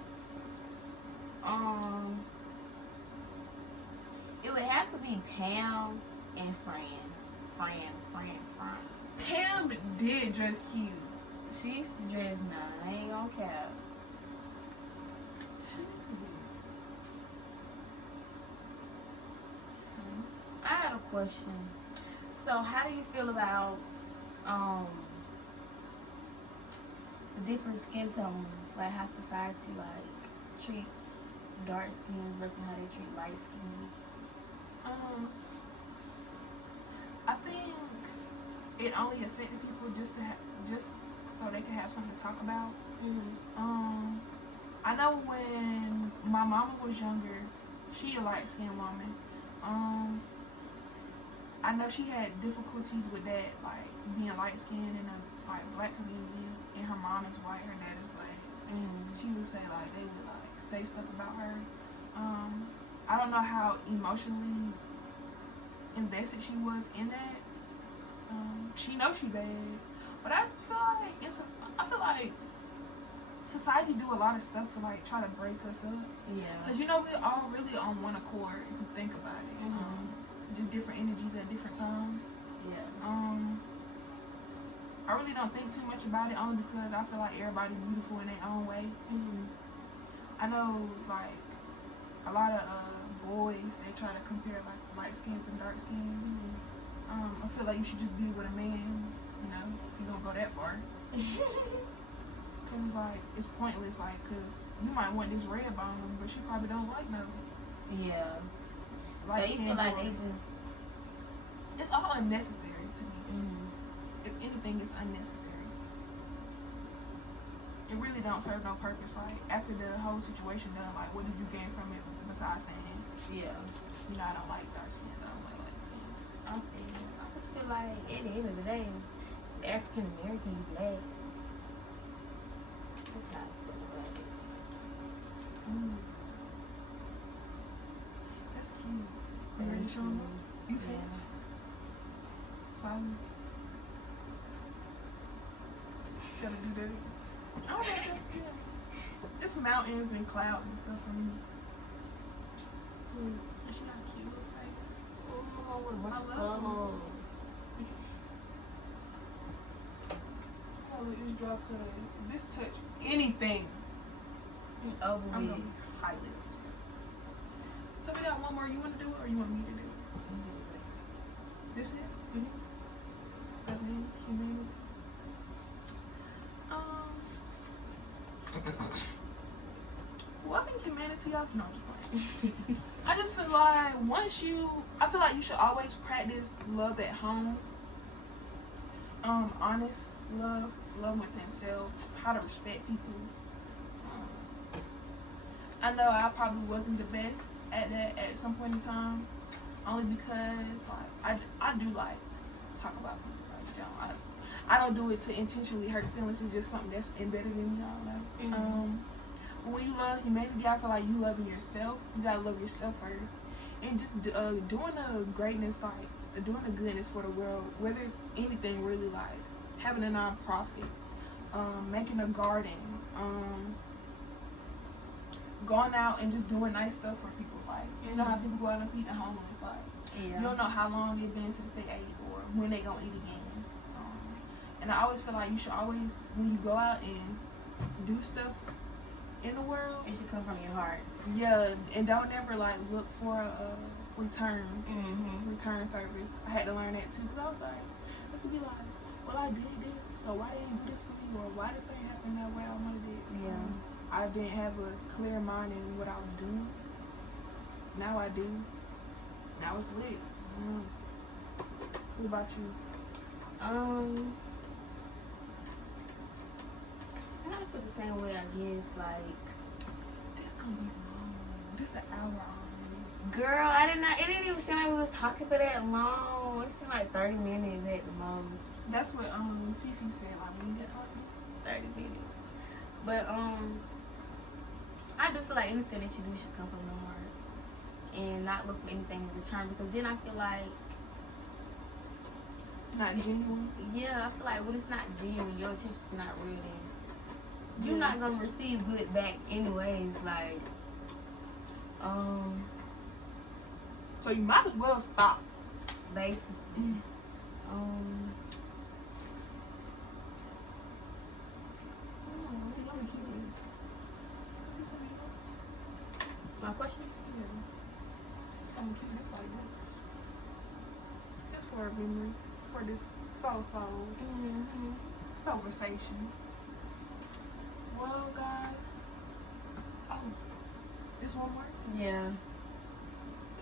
It would have to be Pam and Fran. Pam did dress cute. She used to dress nice. I ain't gonna cap. I had a question. So, how do you feel about the different skin tones, like how society like treats dark skins versus how they treat light skins? I think it only affected people just so they can have something to talk about. I know when my mama was younger, she a light skinned woman. I know she had difficulties with that, like being light skinned in a like black community, and her mom is white, her dad is black. She would say like they would like say stuff about her. I don't know how emotionally invested she was in that. She knows she bad, but I just feel like I feel like society do a lot of stuff to like try to break us up. Yeah. Cause you know we're all really on one accord if you think about it. Just different energies at different times. Yeah. I really don't think too much about it only because I feel like everybody's beautiful in their own way. I know like a lot of boys, they try to compare like light skins and dark skins. I feel like you should just be with a man, you know, you don't go that far. Cause it's like, it's pointless, like, cause you might want this red bone, but she probably don't like no. Yeah. Light So you feel like they just... It's all unnecessary to me. If anything, it's unnecessary. It really don't serve no purpose. Like, after the whole situation done, like, what did you gain from it besides saying, yeah, you know, I don't like dark skin, I don't like light skin. I just feel like, at the end of the day, African American, you black. That's how I feel about it. That's cute. You ready to show them? You finished? Silent. Gotta do that. I don't know if that's it. It's mountains and clouds and stuff for me. And she got a cute little face. Oh, what a bunch of I love colors. Oh, let this draw cause this touch anything. Over I'm with. gonna high lips. So we got one more. You want to do it or you want me to do it? This it? Humanity. Well, I think humanity. No, I'm just playing. I just feel like I feel like you should always practice love at home. Honest love within self, how to respect people. I know I probably wasn't the best at that at some point in time, only because like I do like talk about people. Like, I don't do it to intentionally hurt feelings. It's just something that's embedded in me. I don't know. But when you love humanity, I feel like you loving yourself. You gotta love yourself first, and just doing the greatness, like doing the goodness for the world. Whether it's anything really, like having a nonprofit, making a garden, going out and just doing nice stuff for people. Like you know how people go out and feed the homeless. Like you don't know how long they've been since they ate or when they gonna eat again. And I always feel like you should always, when you go out and do stuff in the world, It should come from your heart. yeah, and don't ever like look for return service. I had to learn that too, because I was like, this would be like, well, I did this, so why didn't you do this for me, or why this ain't happen that way I wanted it. Yeah. I didn't have a clear mind in what I was doing. Now I do. Now it's lit. What about you? I gotta put the same way, I guess. Like, This gonna be long. This an hour already. girl, it didn't even seem like we was talking for that long. It seemed like 30 minutes at the most. That's what Fifi said. Like when we was talking. 30 minutes. But I do feel like anything that you do should come from the heart and not look for anything in return, because then I feel like, Not genuine. yeah, I feel like when it's not genuine, your intention's not real, then you're not gonna receive good back anyways. Like, So you might as well stop. basically. My questions? Just for a memory, for this Soulversation. Well, guys. Oh, this one more? Yeah.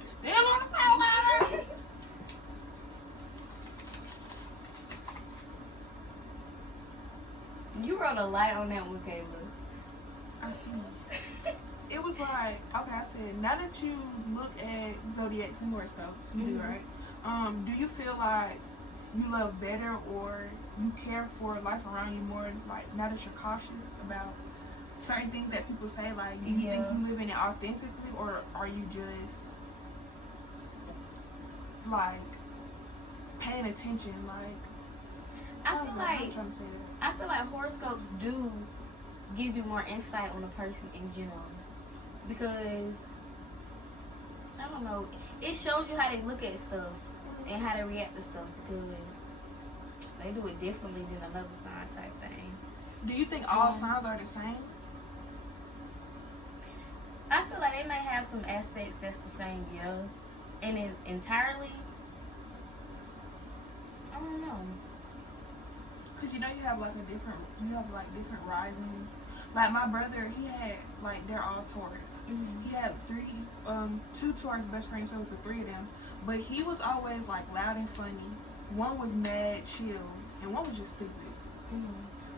Still on the power. You wrote a lot on that one, Kayla. I see. It was like, okay, I said, now that you look at zodiacs and horoscopes, you do, right? Do you feel like you love better, or you care for life around you more, like now that you're cautious about certain things that people say? Like, do you think you live in it authentically, or are you just like paying attention? Like, I feel like I'm trying to say that. I feel like horoscopes do give you more insight on a person in general, because I don't know, it shows you how they look at stuff and how they react to stuff, because they do it differently than another sign type thing. Do you think all signs are the same? I feel like they may have some aspects that's the same, yeah, and then entirely, I don't know. Cause you know you have like different risings. Like my brother, he had like, they're all Taurus. He had two Taurus best friends, so it was the three of them. But he was always like loud and funny. One was mad chill, and one was just stupid.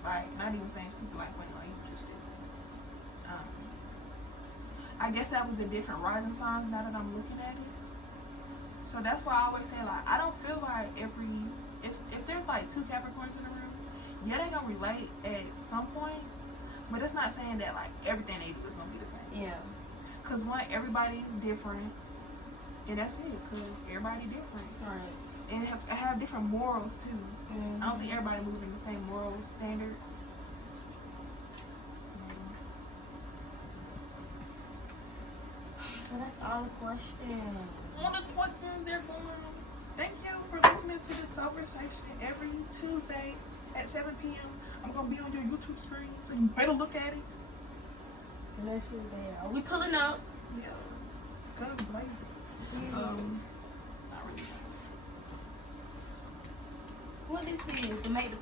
Like, not even saying stupid like funny, like just stupid. I guess that was the different rising signs now that I'm looking at it. So that's why I always say, like, I don't feel like if there's like two Capricorns in the room, yeah, they gonna relate at some point, but it's not saying that like everything they do is gonna be the same. Yeah. Cause one, everybody is different, and that's it. Cause everybody different, Right. and have different morals too. I don't think everybody moves in the same moral standard. So that's all the questions. All the questions they're going. Thank you for listening to this Soulversation every Tuesday at 7 p.m. I'm gonna be on your YouTube screen, so you better look at it. This is there. Are we pulling up? Yeah, guns blazing. Not really nice. What this is to make the